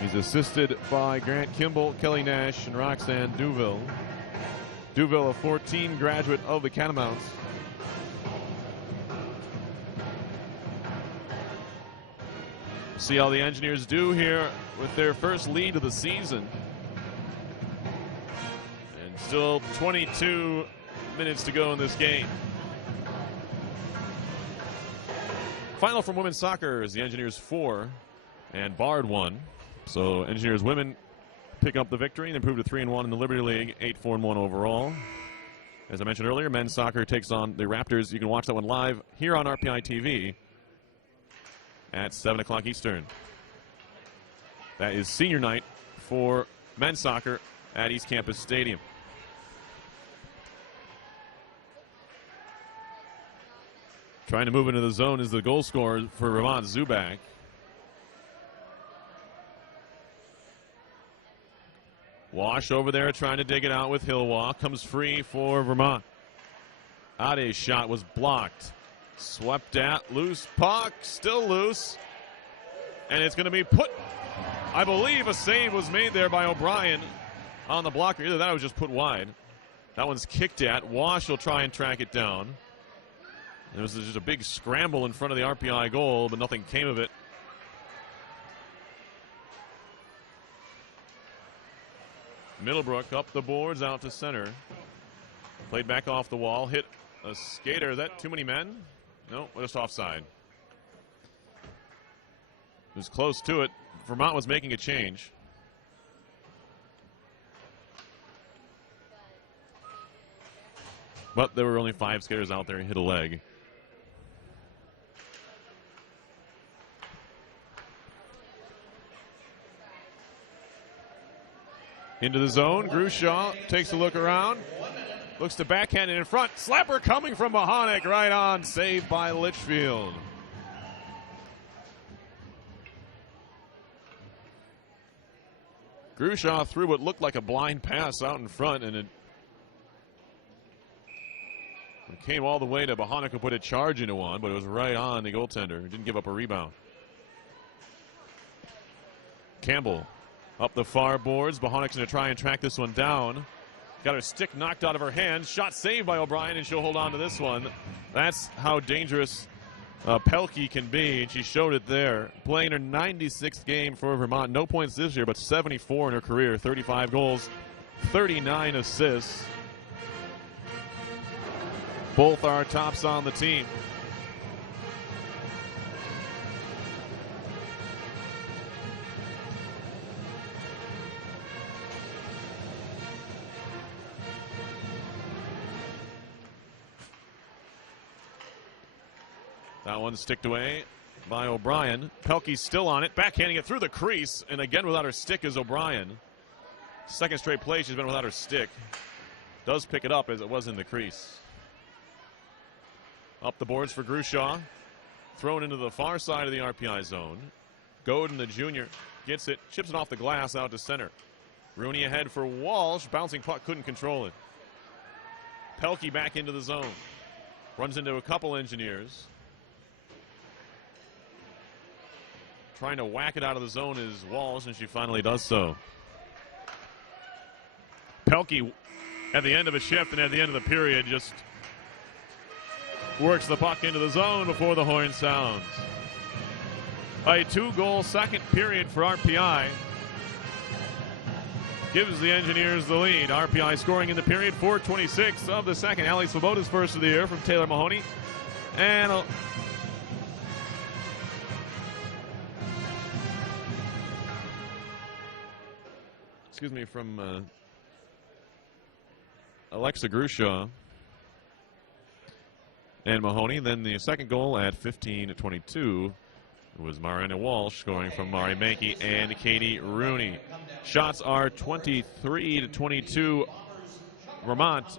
He's assisted by Grant Kimball, Kelly Nash, and Roxanne Duville. Duville, a 14 graduate of the Catamounts. See how the Engineers do here with their first lead of the season. And still 22 minutes to go in this game. Final from women's soccer is the Engineers 4 and Bard 1. So Engineers women pick up the victory and improve to 3-1 in the Liberty League, 8-4-1 overall. As I mentioned earlier, men's soccer takes on the Raptors. You can watch that one live here on RPI TV at 7 o'clock Eastern. That is senior night for men's soccer at East Campus Stadium. Trying to move into the zone is the goal scorer for Vermont, Zubak. Wash over there trying to dig it out with Hillwalk. Comes free for Vermont. Ade's shot was blocked. Swept at, loose puck, still loose. And it's going to be put, I believe a save was made there by O'Brien on the blocker. Either that or was just put wide. That one's kicked at. Wash will try and track it down. There was just a big scramble in front of the RPI goal, but nothing came of it. Middlebrook up the boards out to center. Played back off the wall, hit a skater. Is that too many men? No, just offside. It was close to it. Vermont was making a change. But there were only 5 skaters out there and hit a leg. Into the zone, Grushaw takes a look around, looks to backhand and in front. Slapper coming from Mahonic, right on, saved by Litchfield. Grushaw threw what looked like a blind pass out in front, and it came all the way to Mahonic, who put a charge into one, but it was right on the goaltender. Didn't give up a rebound. Campbell up the far boards. Mahonic's going to try and track this one down. Got her stick knocked out of her hand. Shot saved by O'Brien, and she'll hold on to this one. That's how dangerous Pelkey can be, and she showed it there. Playing her 96th game for Vermont. No points this year, but 74 in her career. 35 goals, 39 assists. Both are tops on the team. That one sticked away by O'Brien. Pelkey's still on it, backhanding it through the crease, and again without her stick is O'Brien. Second straight play she's been without her stick. Does pick it up as it was in the crease. Up the boards for Grushaw. Thrown into the far side of the RPI zone. Godin, the junior, gets it, chips it off the glass out to center. Rooney ahead for Walsh. Bouncing puck, couldn't control it. Pelkey back into the zone. Runs into a couple Engineers. Trying to whack it out of the zone is Walsh, and she finally does so. Pelkey, at the end of a shift and at the end of the period, just works the puck into the zone before the horn sounds. A 2-goal second period for RPI gives the Engineers the lead. RPI scoring in the period, 4:26 of the second. Ali Svoboda's first of the year from Taylor Mahoney. And from Alexa Grushaw and Mahoney. Then the second goal at 15:22 was Marina Walsh scoring from Mari Mankey and Katie Rooney. Shots are 23-22 Vermont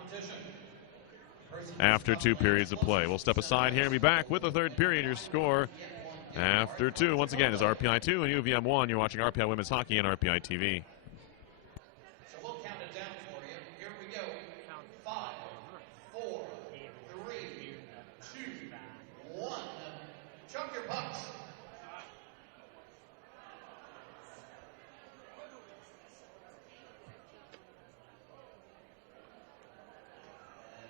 after 2 periods of play. We'll step aside here and be back with the third period. Your score after 2, once again, is RPI 2 and UVM 1. You're watching RPI Women's Hockey and RPI TV. So we'll count it down for you. Here we go. 5, 4, 3, 2, 1. Chuck your pucks.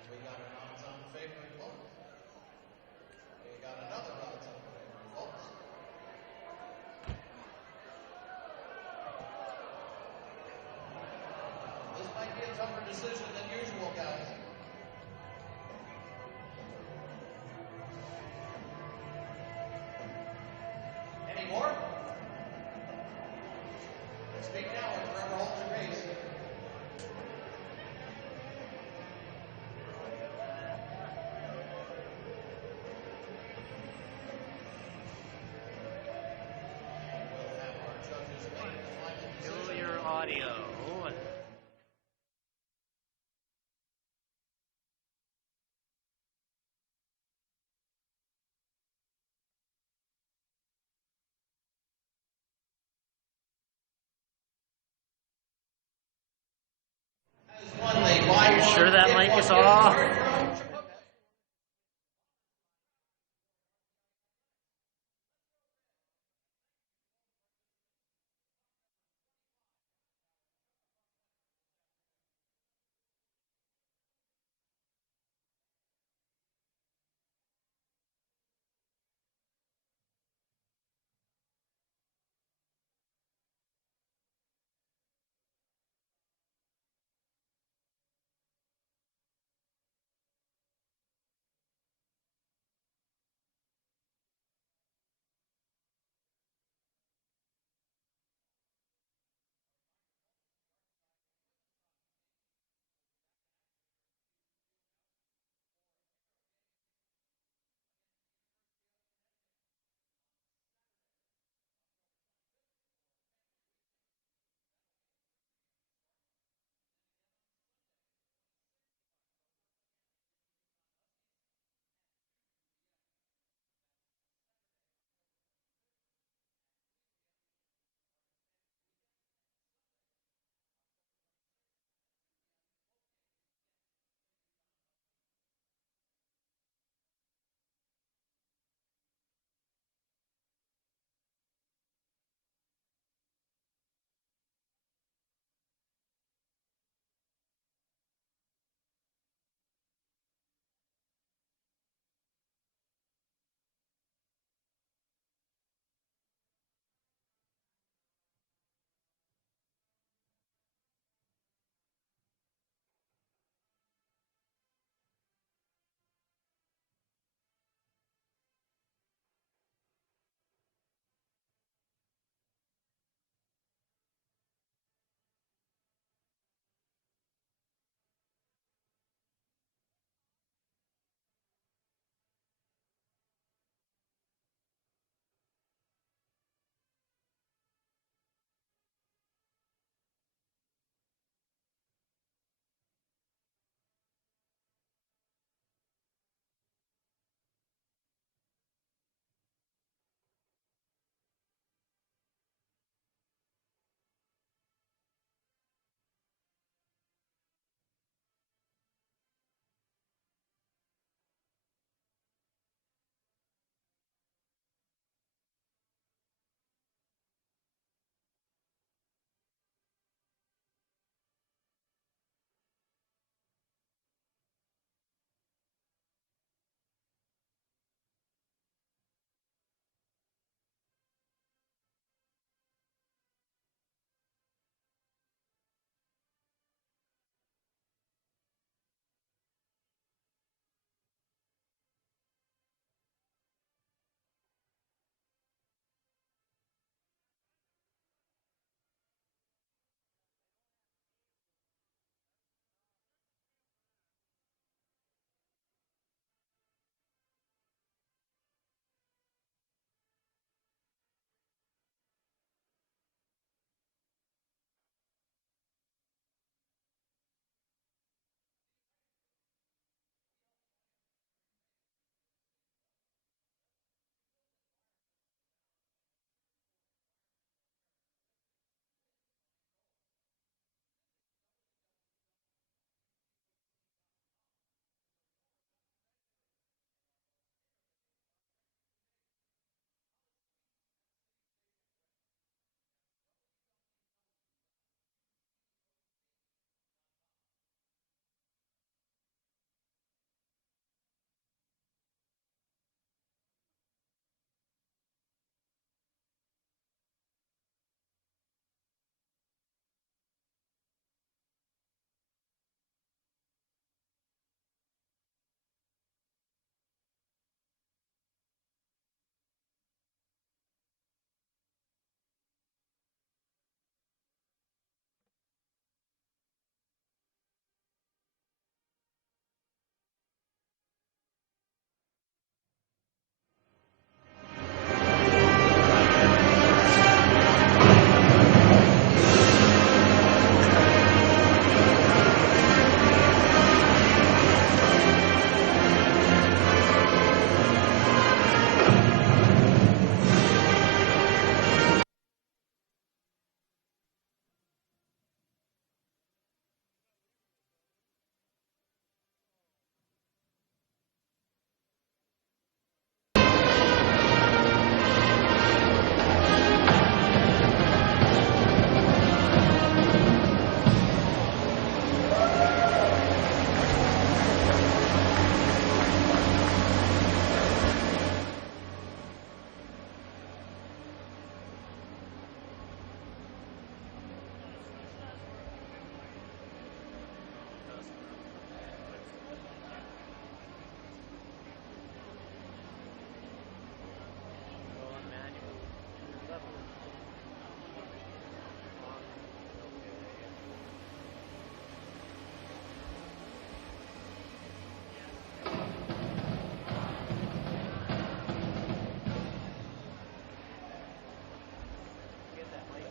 We got an odds-on favorite vote. We got another odds-on favorite vote. This might be a tougher decision than usual, guys. Any more? Speak now or forever hold your peace. We'll have our judges make the final Kill decision. your audio. One, they buy You one, sure that get mic one, is get off? one.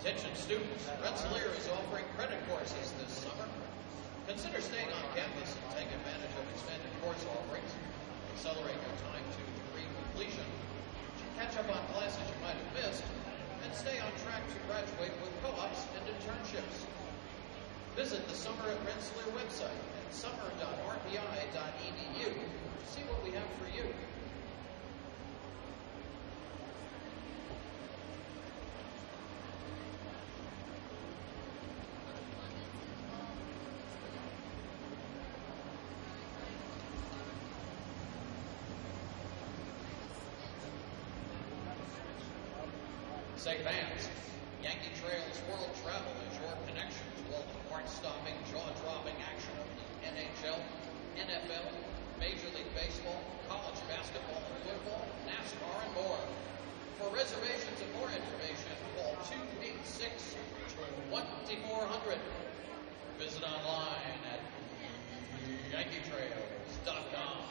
Attention students, Rensselaer is offering credit courses this summer. Consider staying on campus and take advantage of extended course offerings. Accelerate your time to degree completion. Catch up on classes you might have missed, and stay on track to graduate with co-ops and internships. Visit the Summer at Rensselaer website at summer.rpi.edu to see what we have for you. Say fans, Yankee Trails World Travel is your connection to all the heart-stopping, jaw-dropping action of the NHL, NFL, Major League Baseball, college basketball and football, NASCAR, and more. For reservations and more information, call 286-2400. Visit online at yankeetrails.com.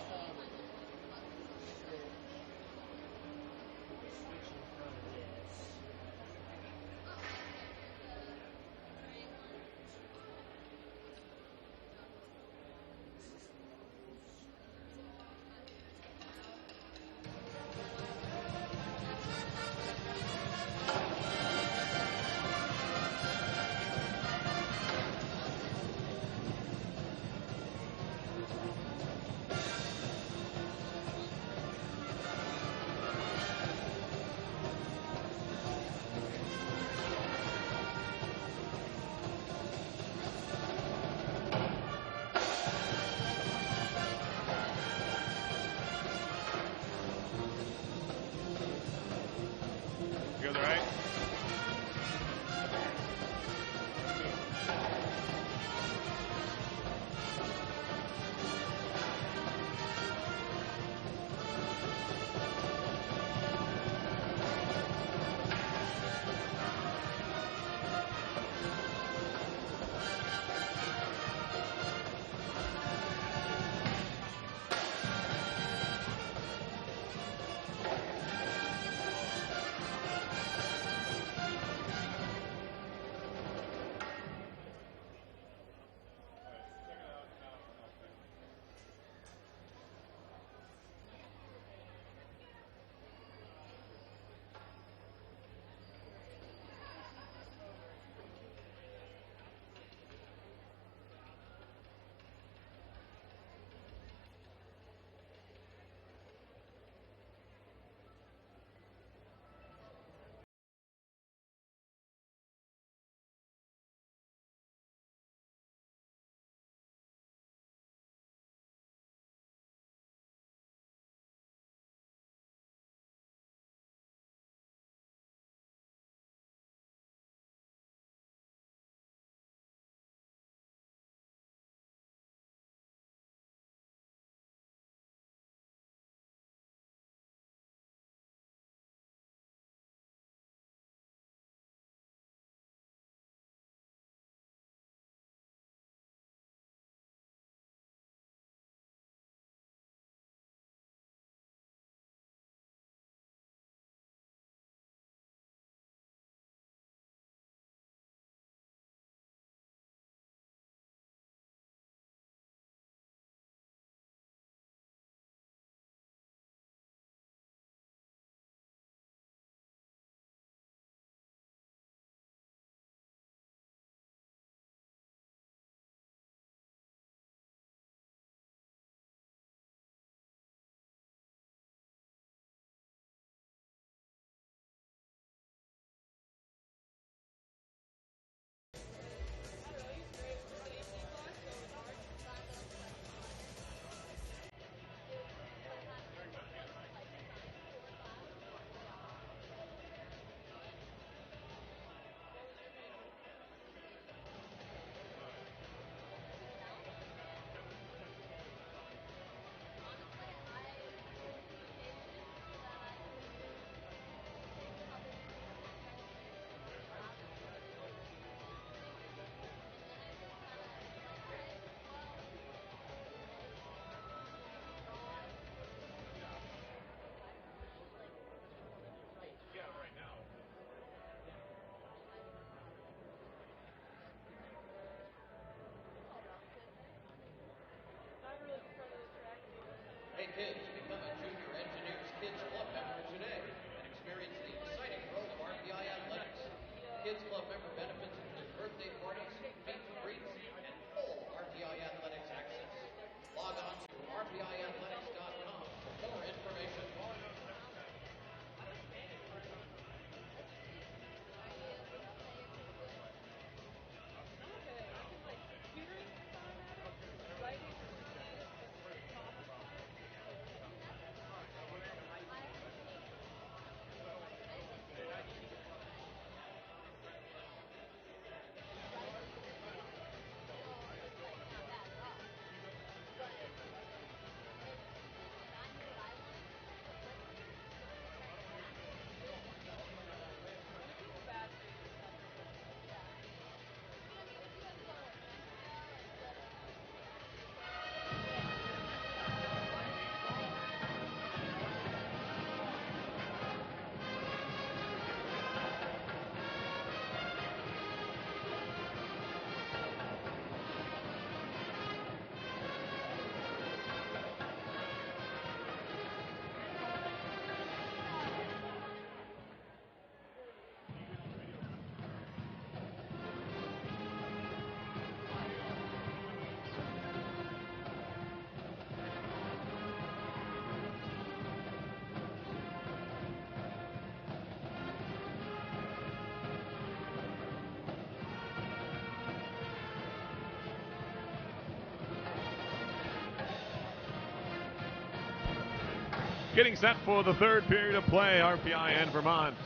getting set for the third period of play. RPI and Vermont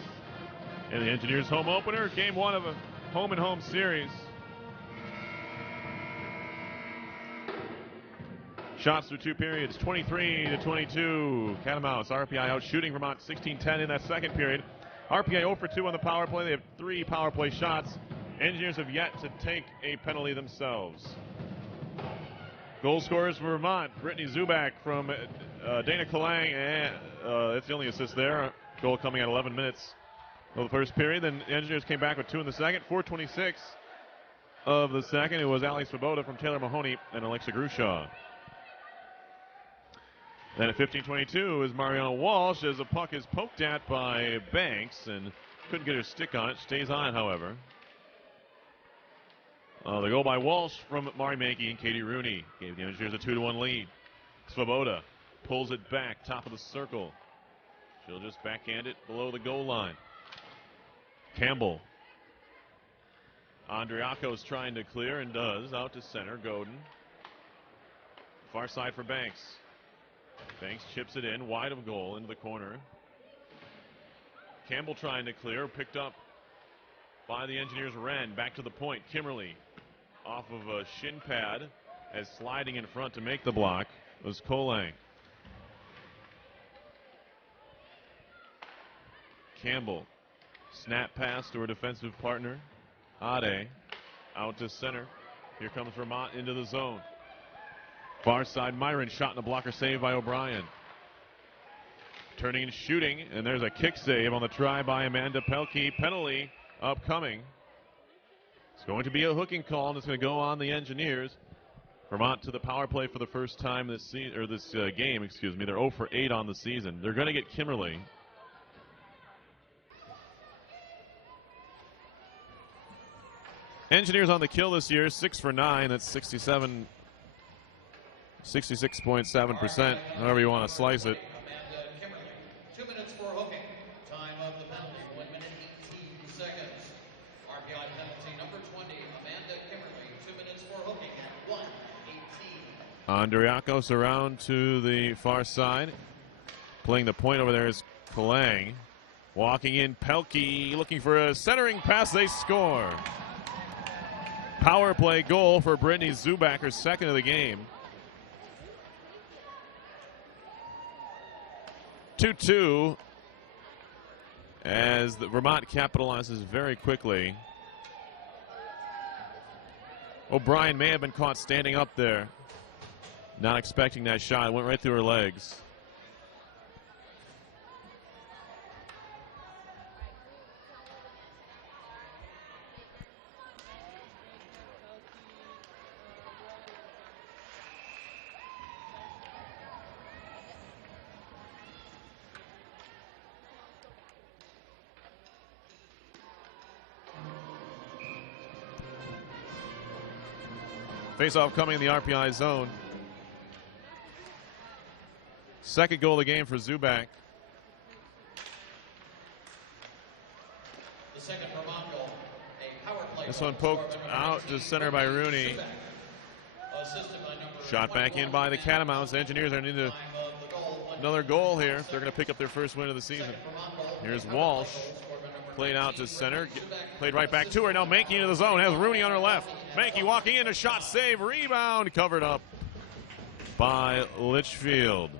in the Engineers home opener, game one of a home-and-home series. Shots through two periods, 23-22. Catamounts, RPI out shooting Vermont 16-10 in that second period. RPI 0 for 2 on the power play. They have 3 power play shots. Engineers have yet to take a penalty themselves. Goal scorers for Vermont, Brittany Zubak from Dana Kalang, and that's the only assist there. Goal coming at 11 minutes of the first period. Then the Engineers came back with 2 in the second. 4:26 of the second. It was Ali Svoboda from Taylor Mahoney and Alexa Grushaw. Then at 15:22 is Mariana Walsh as the puck is poked at by Banks and couldn't get her stick on it. Stays on it, however. The goal by Walsh from Mari Mankey and Katie Rooney gave the Engineers a 2-1 lead. Svoboda pulls it back, top of the circle. She'll just backhand it below the goal line. Campbell. Andriako's trying to clear and does. Out to center, Godin. Far side for Banks. Banks chips it in, wide of goal, into the corner. Campbell trying to clear, picked up by the Engineers' Wren. Back to the point, Kimmerly off of a shin pad as sliding in front to make the block was Kolang. Campbell, snap pass to her defensive partner, Ade, out to center. Here comes Vermont into the zone. Far side, Myron shot in a blocker save by O'Brien. Turning and shooting, and there's a kick save on the try by Amanda Pelkey. Penalty upcoming. It's going to be a hooking call, and it's going to go on the Engineers. Vermont to the power play for the first time this season, or this game, excuse me. They're 0 for 8 on the season. They're going to get Kimmerly. Engineers on the kill this year, 6 for 9. That's 66.7%, however you want to slice it. 2 minutes for hooking. Time of the penalty, 1 minute 18 seconds. RPI penalty number 20, Amanda Kimmerly. 2 minutes for hooking at 1:18. Andriakos around to the far side. Playing the point over there is Kalang. Walking in, Pelkey looking for a centering pass. They score. Power play goal for Brittany Zubak, her second of the game. 2-2 as the Vermont capitalizes very quickly. O'Brien may have been caught standing up there. Not expecting that shot. It went right through her legs. Face-off coming in the RPI zone. Second goal of the game for Zubak. The second Vermont goal, a power play. This one poked out to center by Rooney. Shot back in by the Catamounts. The Engineers are into another goal here. They're going to pick up their first win of the season. Here's Walsh. Played out to center. Played right back to her. Now Mankey into the zone. Has Rooney on her left. Mankey walking in. A shot save. Rebound. Covered up by Litchfield.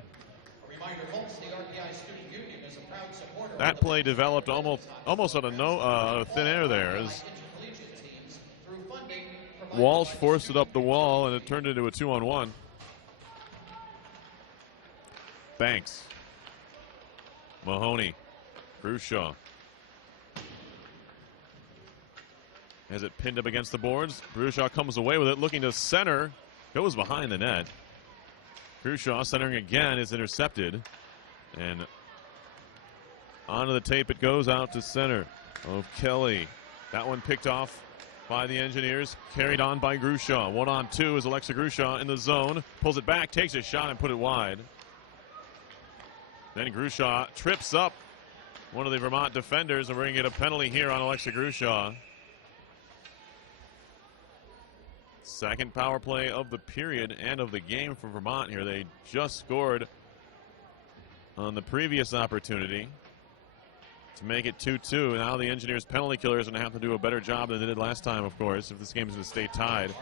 That play developed almost out of thin air there as Walsh forced it up the wall and it turned into a 2-on-1. Banks. Mahoney. Grushaw. Has it pinned up against the boards. Grushaw comes away with it, looking to center. Goes behind the net. Grushaw centering again is intercepted. And onto the tape it goes out to center of Kelly. That one picked off by the Engineers. Carried on by Grushaw. 1-on-2 is Alexa Grushaw in the zone. Pulls it back, takes a shot and put it wide. Then Grushaw trips up one of the Vermont defenders, and we're going to get a penalty here on Alexa Grushaw. Second power play of the period and of the game for Vermont here. They just scored on the previous opportunity to make it 2-2. Now the Engineers penalty killers are going to have to do a better job than they did last time, of course, if this game is going to stay tied. RPI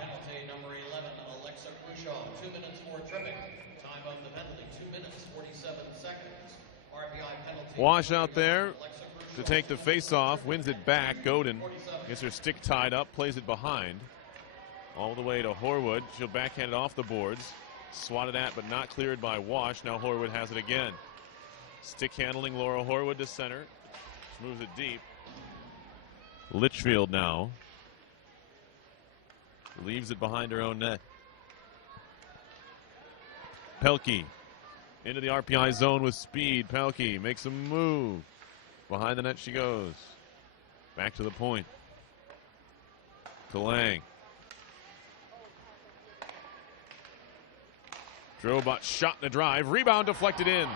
penalty number 11, Alexa Khrushchev, 2 minutes for tripping. Time of the penalty, 2 minutes, 47 seconds. RPI penalty. Wash out there to take the face-off, wins it back. Godin gets her stick tied up, plays it behind. All the way to Horwood. She'll backhand it off the boards. Swatted at, but not cleared by Wash. Now Horwood has it again. Stick handling Laura Horwood to center. She moves it deep. Litchfield now leaves it behind her own net. Pelkey into the RPI zone with speed. Pelkey makes a move. Behind the net she goes. Back to the point. Kalang. Drobot shot in the drive. Rebound deflected in.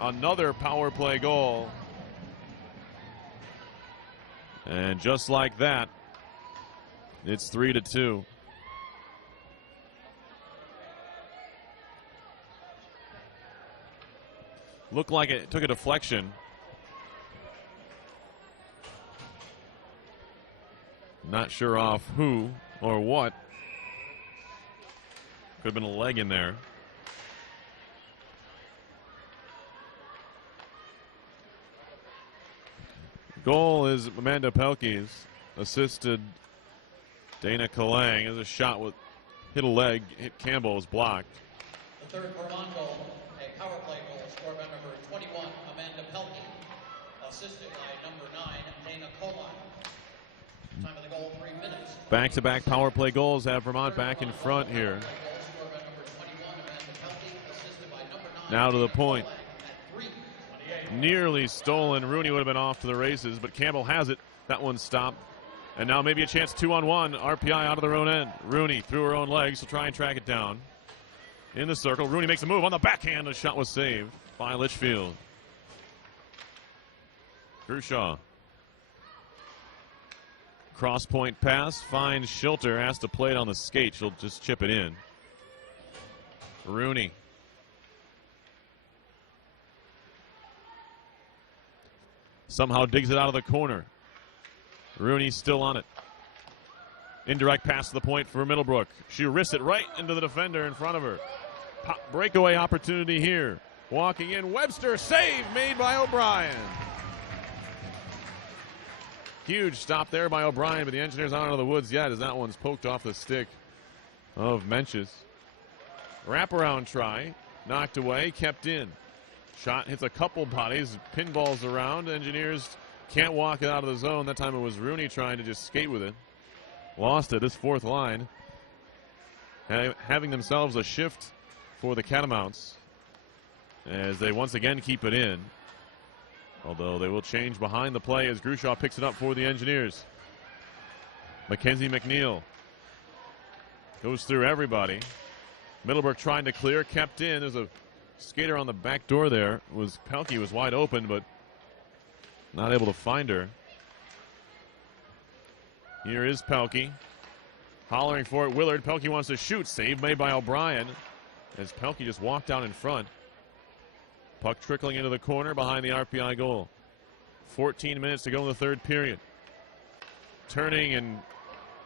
Another power play goal. And just like that, it's 3-2. Looked like it took a deflection. Not sure off who or what. Could have been a leg in there. Goal is Amanda Pelkey's. Assisted Dana Kalang as a shot with hit a leg, hit Campbell, was blocked. The third Vermont goal, a power play goal scored by number 21, Amanda Pelkey. Assisted by number 9, Dana Kalang. Time of the goal, 3 minutes. Back-to-back power play goals have Vermont back in front here. Now to the point. Nearly stolen. Rooney would have been off to the races, but Campbell has it. That one stopped. And now maybe a chance 2-on-1. RPI out of their own end. Rooney through her own legs to try and track it down. In the circle. Rooney makes a move on the backhand. The shot was saved by Litchfield. Kershaw. Cross point pass. Finds Schilter. Has to play it on the skate. She'll just chip it in. Rooney. Somehow digs it out of the corner. Rooney's still on it. Indirect pass to the point for Middlebrook. She wrists it right into the defender in front of her. Breakaway opportunity here. Walking in, Webster, save made by O'Brien. Huge stop there by O'Brien, but the Engineers aren't out of the woods yet as that one's poked off the stick of Menches. Wraparound try, knocked away, kept in. Shot hits a couple bodies, pinballs around. Engineers can't walk it out of the zone. That time it was Rooney trying to just skate with it. Lost it, this fourth line. Having themselves a shift for the Catamounts as they once again keep it in. Although they will change behind the play as Grushaw picks it up for the Engineers. Mackenzie McNeil goes through everybody. Middlebrook trying to clear, kept in. There's a skater on the back door there. Pelkey was wide open, but not able to find her. Here is Pelkey. Hollering for it, Willard. Pelkey wants to shoot. Save made by O'Brien as Pelkey just walked down in front. Puck trickling into the corner behind the RPI goal. 14 minutes to go in the third period. Turning and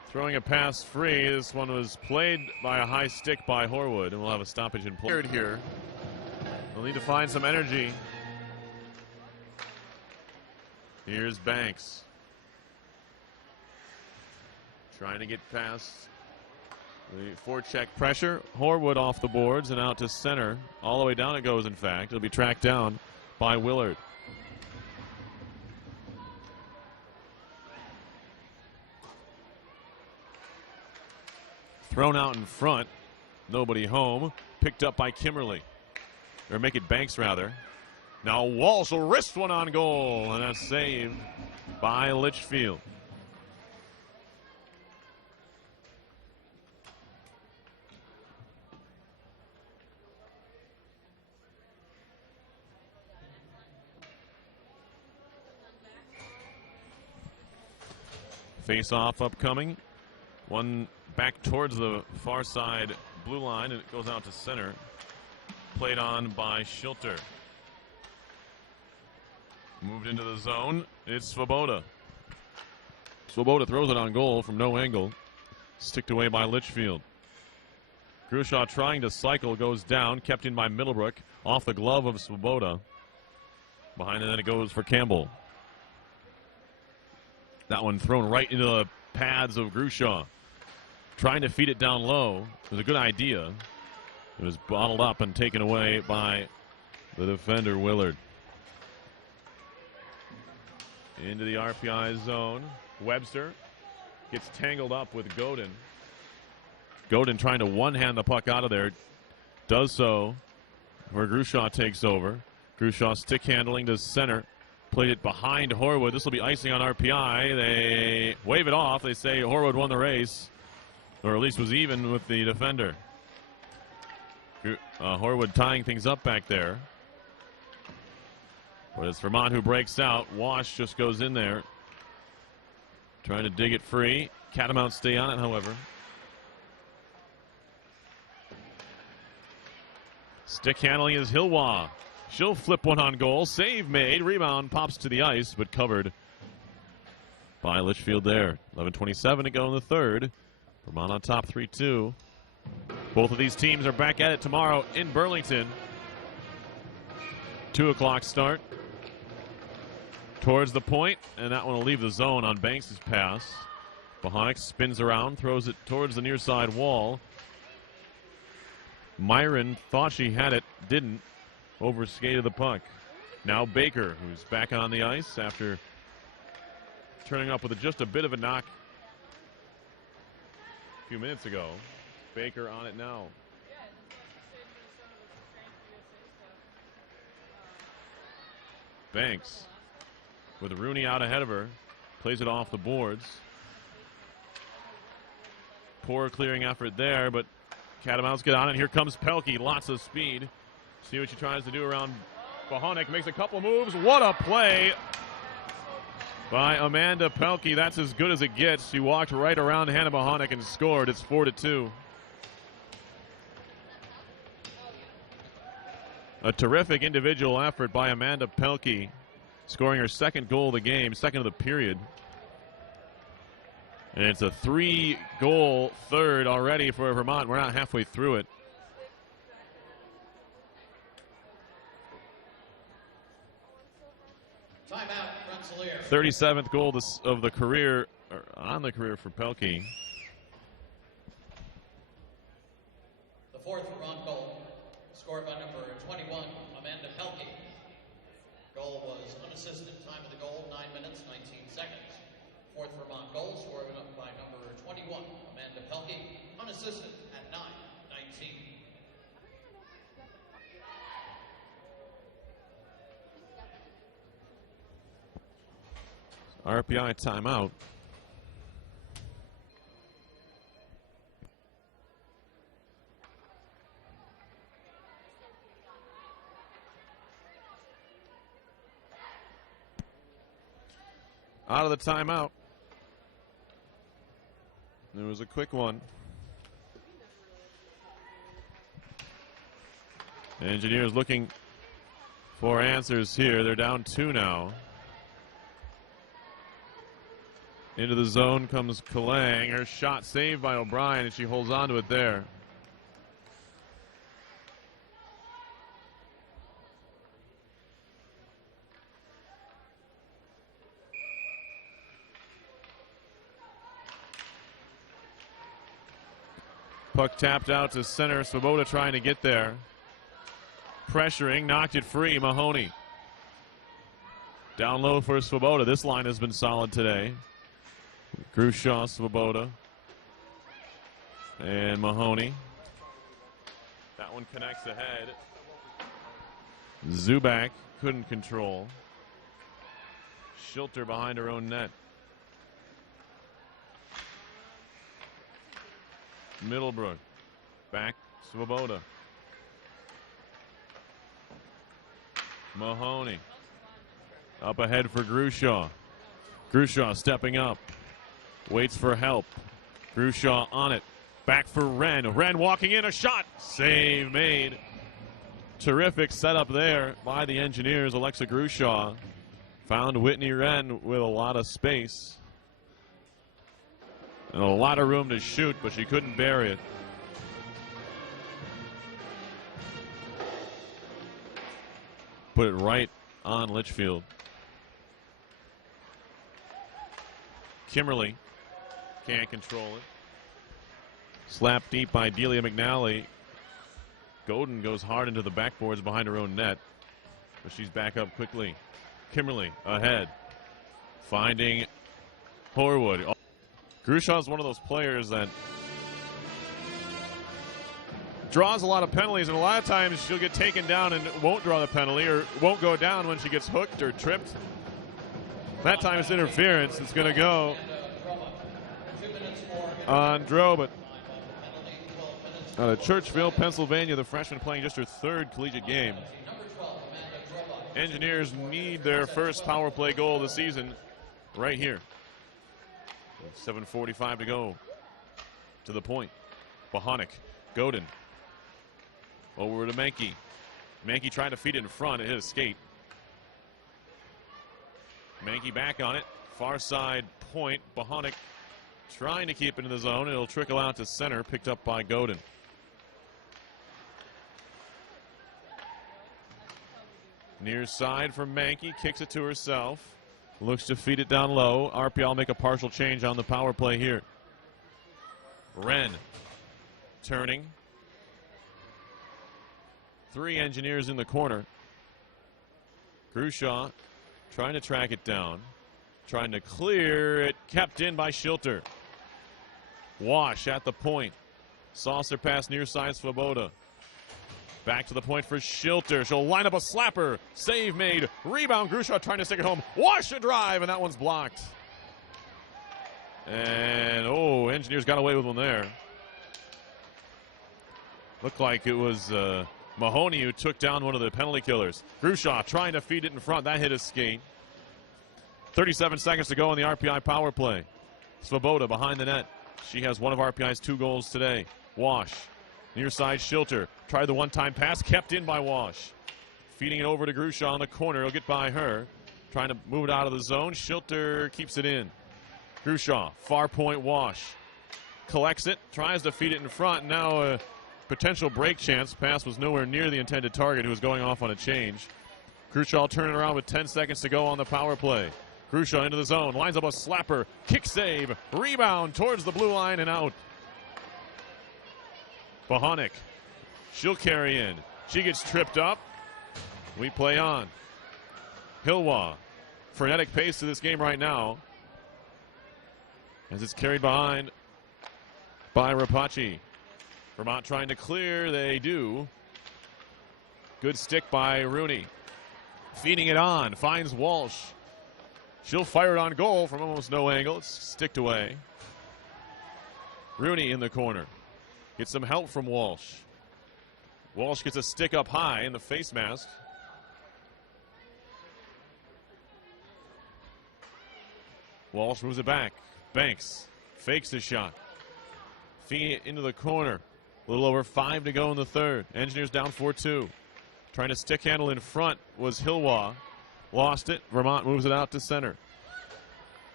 throwing a pass free. This one was played by a high stick by Horwood, and we'll have a stoppage in play here. They'll need to find some energy. Here's Banks. Trying to get past the forecheck pressure. Horwood off the boards and out to center. All the way down it goes, in fact. It'll be tracked down by Willard. Thrown out in front. Nobody home. Picked up by Kimberly. Or make it Banks, rather. Now Walsh will wrist one on goal, and that's saved by Litchfield. Face-off upcoming. One back towards the far side blue line, and it goes out to center. Played on by Schilter. Moved into the zone. It's Svoboda. Svoboda throws it on goal from no angle. Sticked away by Litchfield. Grushaw trying to cycle, goes down, kept in by Middlebrook. Off the glove of Svoboda. Behind it, then it goes for Campbell. That one thrown right into the pads of Grushaw. Trying to feed it down low. It was a good idea. It was bottled up and taken away by the defender, Willard. Into the RPI zone. Webster gets tangled up with Godin. Godin trying to one-hand the puck out of there. Does so where Grushaw takes over. Grushaw stick handling to center. Played it behind Horwood. This will be icing on RPI. They wave it off. They say Horwood won the race, or at least was even with the defender. Horwood tying things up back there. But it's Vermont who breaks out. Wash just goes in there, trying to dig it free. Catamounts stay on it, however. Stick handling is Hilwa. She'll flip one on goal. Save made. Rebound pops to the ice, but covered by Litchfield there. 11:27 to go in the third. Vermont on top 3-2. Both of these teams are back at it tomorrow in Burlington. 2 o'clock start. Towards the point, and that one will leave the zone on Banks' pass. Bohonic spins around, throws it towards the near side wall. Myron thought she had it, didn't. Overskated the puck. Now Baker, who's back on the ice after turning up with just a bit of a knock a few minutes ago. Baker on it now. Banks with Rooney out ahead of her. Plays it off the boards. Poor clearing effort there, but Catamounts get on it. Here comes Pelkey. Lots of speed. See what she tries to do around Bohonic. Makes a couple moves. What a play by Amanda Pelkey. That's as good as it gets. She walked right around Hannah Bohonic and scored. It's 4-2. A terrific individual effort by Amanda Pelkey, scoring her second goal of the game, second of the period. And it's a 3-goal third already for Vermont. We're not halfway through it. Timeout, Rensselaer. 37th goal of the career, or on the career for Pelkey. The fourth Vermont goal, scored by number 21, Amanda Pelkey. Goal was unassisted. Time of the goal, 9 minutes, 19 seconds. Fourth Vermont goal, scored by number 21, Amanda Pelkey. Unassisted at 9:19. RPI timeout. Out of the timeout. It was a quick one. Engineers looking for answers here. They're down 2 now. Into the zone comes Kalang. Her shot saved by O'Brien, and she holds on to it there. Puck tapped out to center. Svoboda trying to get there. Pressuring, knocked it free. Mahoney. Down low for Svoboda. This line has been solid today. Grushaw, Svoboda, and Mahoney. That one connects ahead. Zubak couldn't control. Schilter behind her own net. Middlebrook. Back, Svoboda. Mahoney. Up ahead for Grushaw. Grushaw stepping up. Waits for help. Grushaw on it. Back for Wren. Wren walking in. A shot. Save made Terrific setup there by the Engineers. Alexa Grushaw found Whitney Wren with a lot of space and a lot of room to shoot, but she couldn't bury it. Put it right on Litchfield. Kimberly can't control it. Slapped deep by Delia McNally. Godin goes hard into the backboards behind her own net, but she's back up quickly. Kimberly ahead, finding Horwood. Grushaw is one of those players that draws a lot of penalties, and a lot of times she'll get taken down and won't draw the penalty or won't go down when she gets hooked or tripped. That time it's interference. It's going to go on Drobot. Out of Churchville, Pennsylvania, the freshman playing just her third collegiate game. Engineers need their first power play goal of the season right here. 7:45 to go to the point. Bohonic, Godin. Over to Mankey. Mankey trying to feed it in front. It hit a skate. Mankey back on it. Far side point. Bohonic trying to keep it in the zone. It'll trickle out to center. Picked up by Godin. Near side for Mankey. Kicks it to herself. Looks to feed it down low. RPI will make a partial change on the power play here. Wren turning. 3 Engineers in the corner. Grushaw trying to track it down. Trying to clear it. Kept in by Schilter. Wash at the point. Saucer pass near side Svoboda. Back to the point for Schilter. She'll line up a slapper. Save made. Rebound. Grushaw trying to stick it home. Wash a drive, and that one's blocked. And, oh, Engineers got away with one there. Looked like it was Mahoney who took down one of the penalty killers. Grushaw trying to feed it in front. That hit his skate. 37 seconds to go on the RPI power play. Svoboda behind the net. She has one of RPI's 2 goals today. Wash. Near side Schilter. Tried the one-time pass. Kept in by Wash. Feeding it over to Grushaw in the corner. He'll get by her. Trying to move it out of the zone. Schilter keeps it in. Grushaw. Far point Wash. Collects it. Tries to feed it in front. Now a potential break chance. Pass was nowhere near the intended target, who was going off on a change. Grushaw turning around with 10 seconds to go on the power play. Grushaw into the zone. Lines up a slapper. Kick save. Rebound towards the blue line and out. Bohonic. She'll carry in. She gets tripped up. We play on. Hilwa. Frenetic pace to this game right now, as it's carried behind by Rapace. Vermont trying to clear. They do. Good stick by Rooney. Feeding it on. Finds Walsh. She'll fire it on goal from almost no angle. It's sticked away. Rooney in the corner. Gets some help from Walsh. Walsh gets a stick up high in the face mask. Walsh moves it back. Banks fakes the shot. Feeding it into the corner. A little over 5 to go in the third. Engineers down 4-2. Trying to stick handle in front was Hilwa. Lost it. Vermont moves it out to center.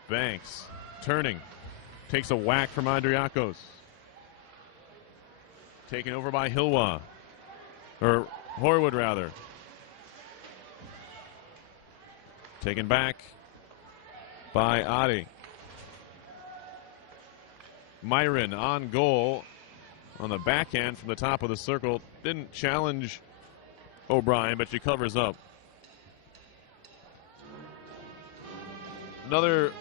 Banks turning. Takes a whack from Andriakos. Taken over by Hilwa. Or Horwood, rather. Taken back by Adi. Myron on goal on the backhand from the top of the circle. Didn't challenge O'Brien, but she covers up. Another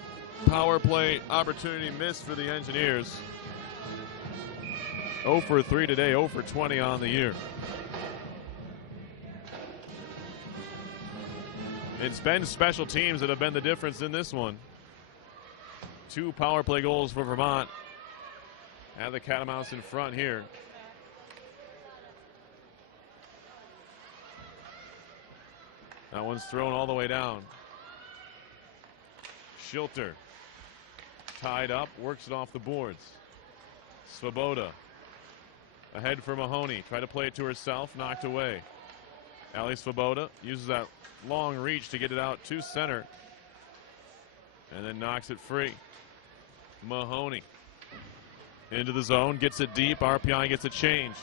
power play opportunity missed for the Engineers. 0 for 3 today, 0 for 20 on the year. It's been special teams that have been the difference in this one. 2 power play goals for Vermont. Have the Catamounts in front here. That one's thrown all the way down. Schilter tied up, works it off the boards. Svoboda ahead for Mahoney. Try to play it to herself, knocked away. Ali Svoboda uses that long reach to get it out to center. And then knocks it free. Mahoney into the zone, gets it deep. RPI gets a change.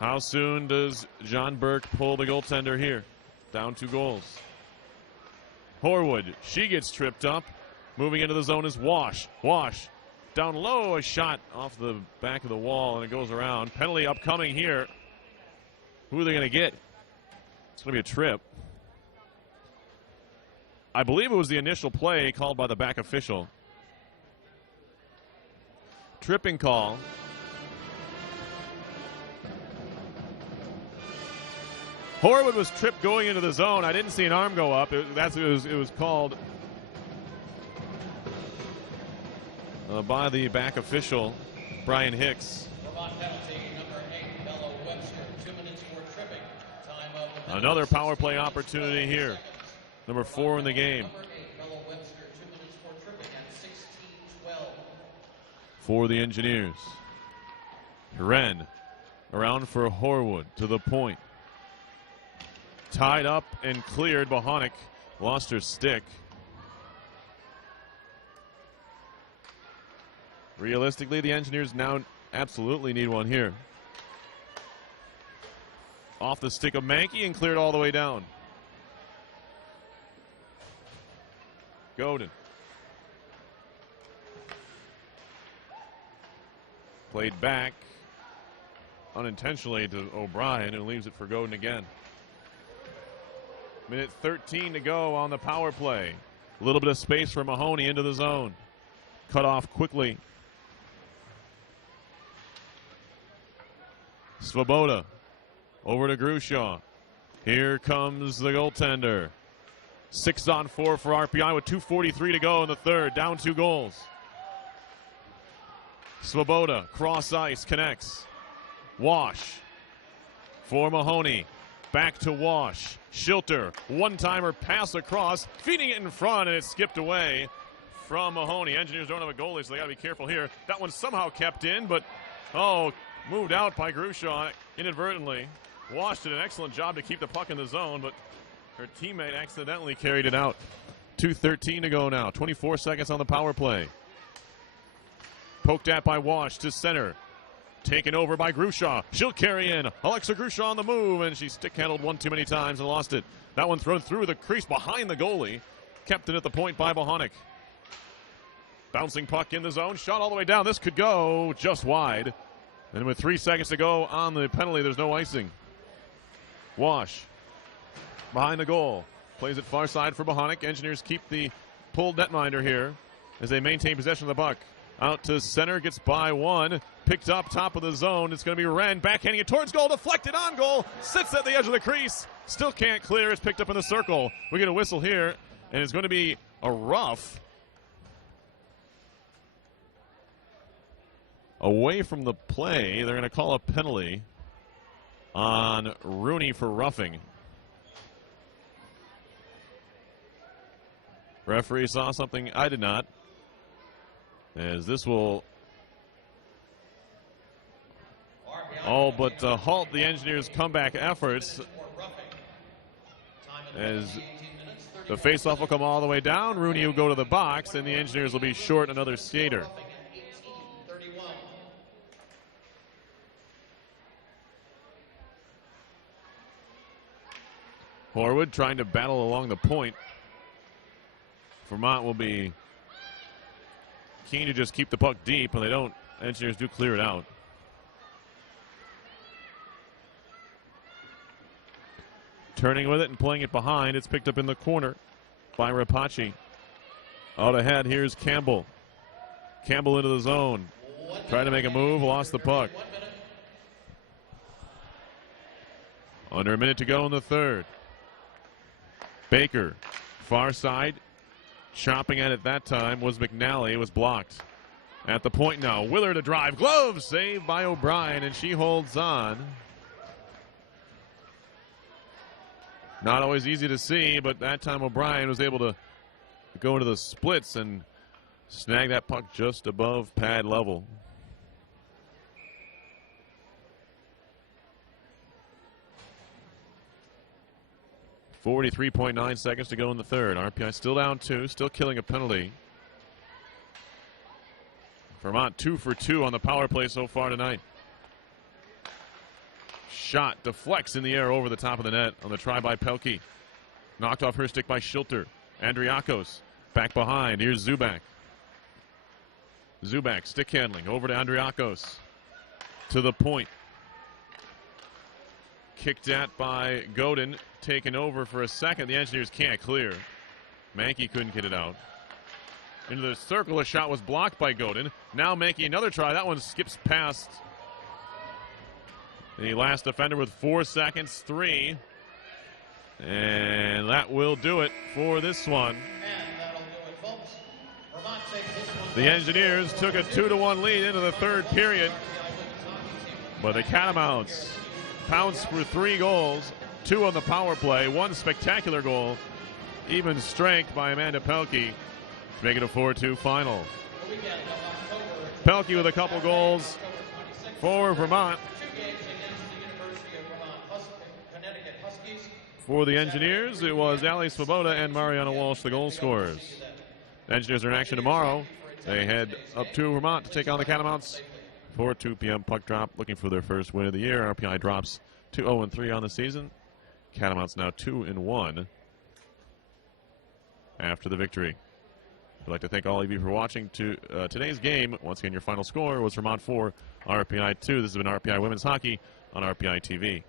How soon does John Burke pull the goaltender here? Down 2 goals. Horwood, she gets tripped up. Moving into the zone is Wash. Wash down low, a shot off the back of the wall, and it goes around. Penalty upcoming here. Who are they going to get? It's going to be a trip. I believe it was the initial play called by the back official. Tripping call. Horwood was tripped going into the zone. I didn't see an arm go up. It was called by the back official, Brian Hicks. Vermont penalty number 8, Bella Webster, 2 minutes for tripping. Time of the penalty, Another power play opportunity here. Number 4 in the game. Number 8, Bella Webster, 2 minutes for tripping at 16-12. For the Engineers. Ren around for Horwood to the point. Tied up and cleared. Bohonic lost her stick. Realistically, the Engineers now absolutely need one here. Off the stick of Mankey and cleared all the way down. Godin. Played back unintentionally to O'Brien, and leaves it for Godin again. Minute 13 to go on the power play. A little bit of space for Mahoney into the zone. Cut off quickly. Svoboda over to Grushaw. Here comes the goaltender. 6-on-4 for RPI with 2:43 to go in the third. Down 2 goals. Svoboda, cross ice, connects. Wash for Mahoney. Back to Wash. Schilter, one-timer pass across, feeding it in front, and it skipped away from Mahoney. Engineers don't have a goalie, so they got to be careful here. That one somehow kept in, but, moved out by Grushaw inadvertently. Wash did an excellent job to keep the puck in the zone, but her teammate accidentally carried it out. 2:13 to go now. 24 seconds on the power play. Poked at by Wash to center. Taken over by Grushaw. She'll carry in. Alexa Grushaw on the move, and she stick-handled one too many times and lost it. That one thrown through the crease behind the goalie. Kept it at the point by Bohonic. Bouncing puck in the zone. Shot all the way down. This could go just wide. And with 3 seconds to go on the penalty, there's no icing. Wash behind the goal. Plays it far side for Bohonic. Engineers keep the pulled netminder here as they maintain possession of the puck. Out to center, gets by one. Picked up top of the zone. It's going to be Wren backhanding it towards goal. Deflected on goal. Sits at the edge of the crease. Still can't clear. It's picked up in the circle. We get a whistle here, and it's going to be a rough. Away from the play, they're going to call a penalty on Rooney for roughing. Referee saw something I did not, as this will but halt the Engineers' comeback efforts, as the faceoff will come all the way down. Rooney will go to the box, and the Engineers will be short another skater. Horwood trying to battle along the point. Vermont will be keen to just keep the puck deep, and they don't. Engineers do clear it out. Turning with it and playing it behind. It's picked up in the corner by Rapace. Out ahead, here's Campbell. Campbell into the zone. Tried to make a move, lost the puck. Under a minute to go in the third. Baker, far side. Chopping at it that time was McNally. It was blocked. At the point now, Willard to drive. Glove saved by O'Brien, and she holds on. Not always easy to see, but that time O'Brien was able to go into the splits and snag that puck just above pad level. 43.9 seconds to go in the third. RPI still down 2, still killing a penalty. Vermont 2 for 2 on the power play so far tonight. Shot deflects in the air over the top of the net on the try by Pelkey. Knocked off her stick by Schilter. Andriakos back behind. Here's Zubak. Zubak stick handling over to Andriakos. To the point. Kicked at by Godin. Taken over for a second. The Engineers can't clear. Mankey couldn't get it out. Into the circle. A shot was blocked by Godin. Now Mankey another try. That one skips past the last defender with 4 seconds. 3. And that will do it for this one. The Engineers took a 2-1 lead into the third period. But the Catamounts pounced for 3 goals, 2 on the power play, 1 spectacular goal. Even strength by Amanda Pelkey to make it a 4-2 final. Pelkey with a couple goals for Vermont. For the Engineers, it was Ali Svoboda and Mariana Walsh, the goal scorers. The Engineers are in action tomorrow. They head up to Vermont to take on the Catamounts for 2 p.m. puck drop, looking for their first win of the year. RPI drops to 0-3 on the season. Catamounts now 2-1 after the victory. I'd like to thank all of you for watching today's game. Once again, your final score was Vermont 4, RPI 2. This has been RPI Women's Hockey on RPI TV.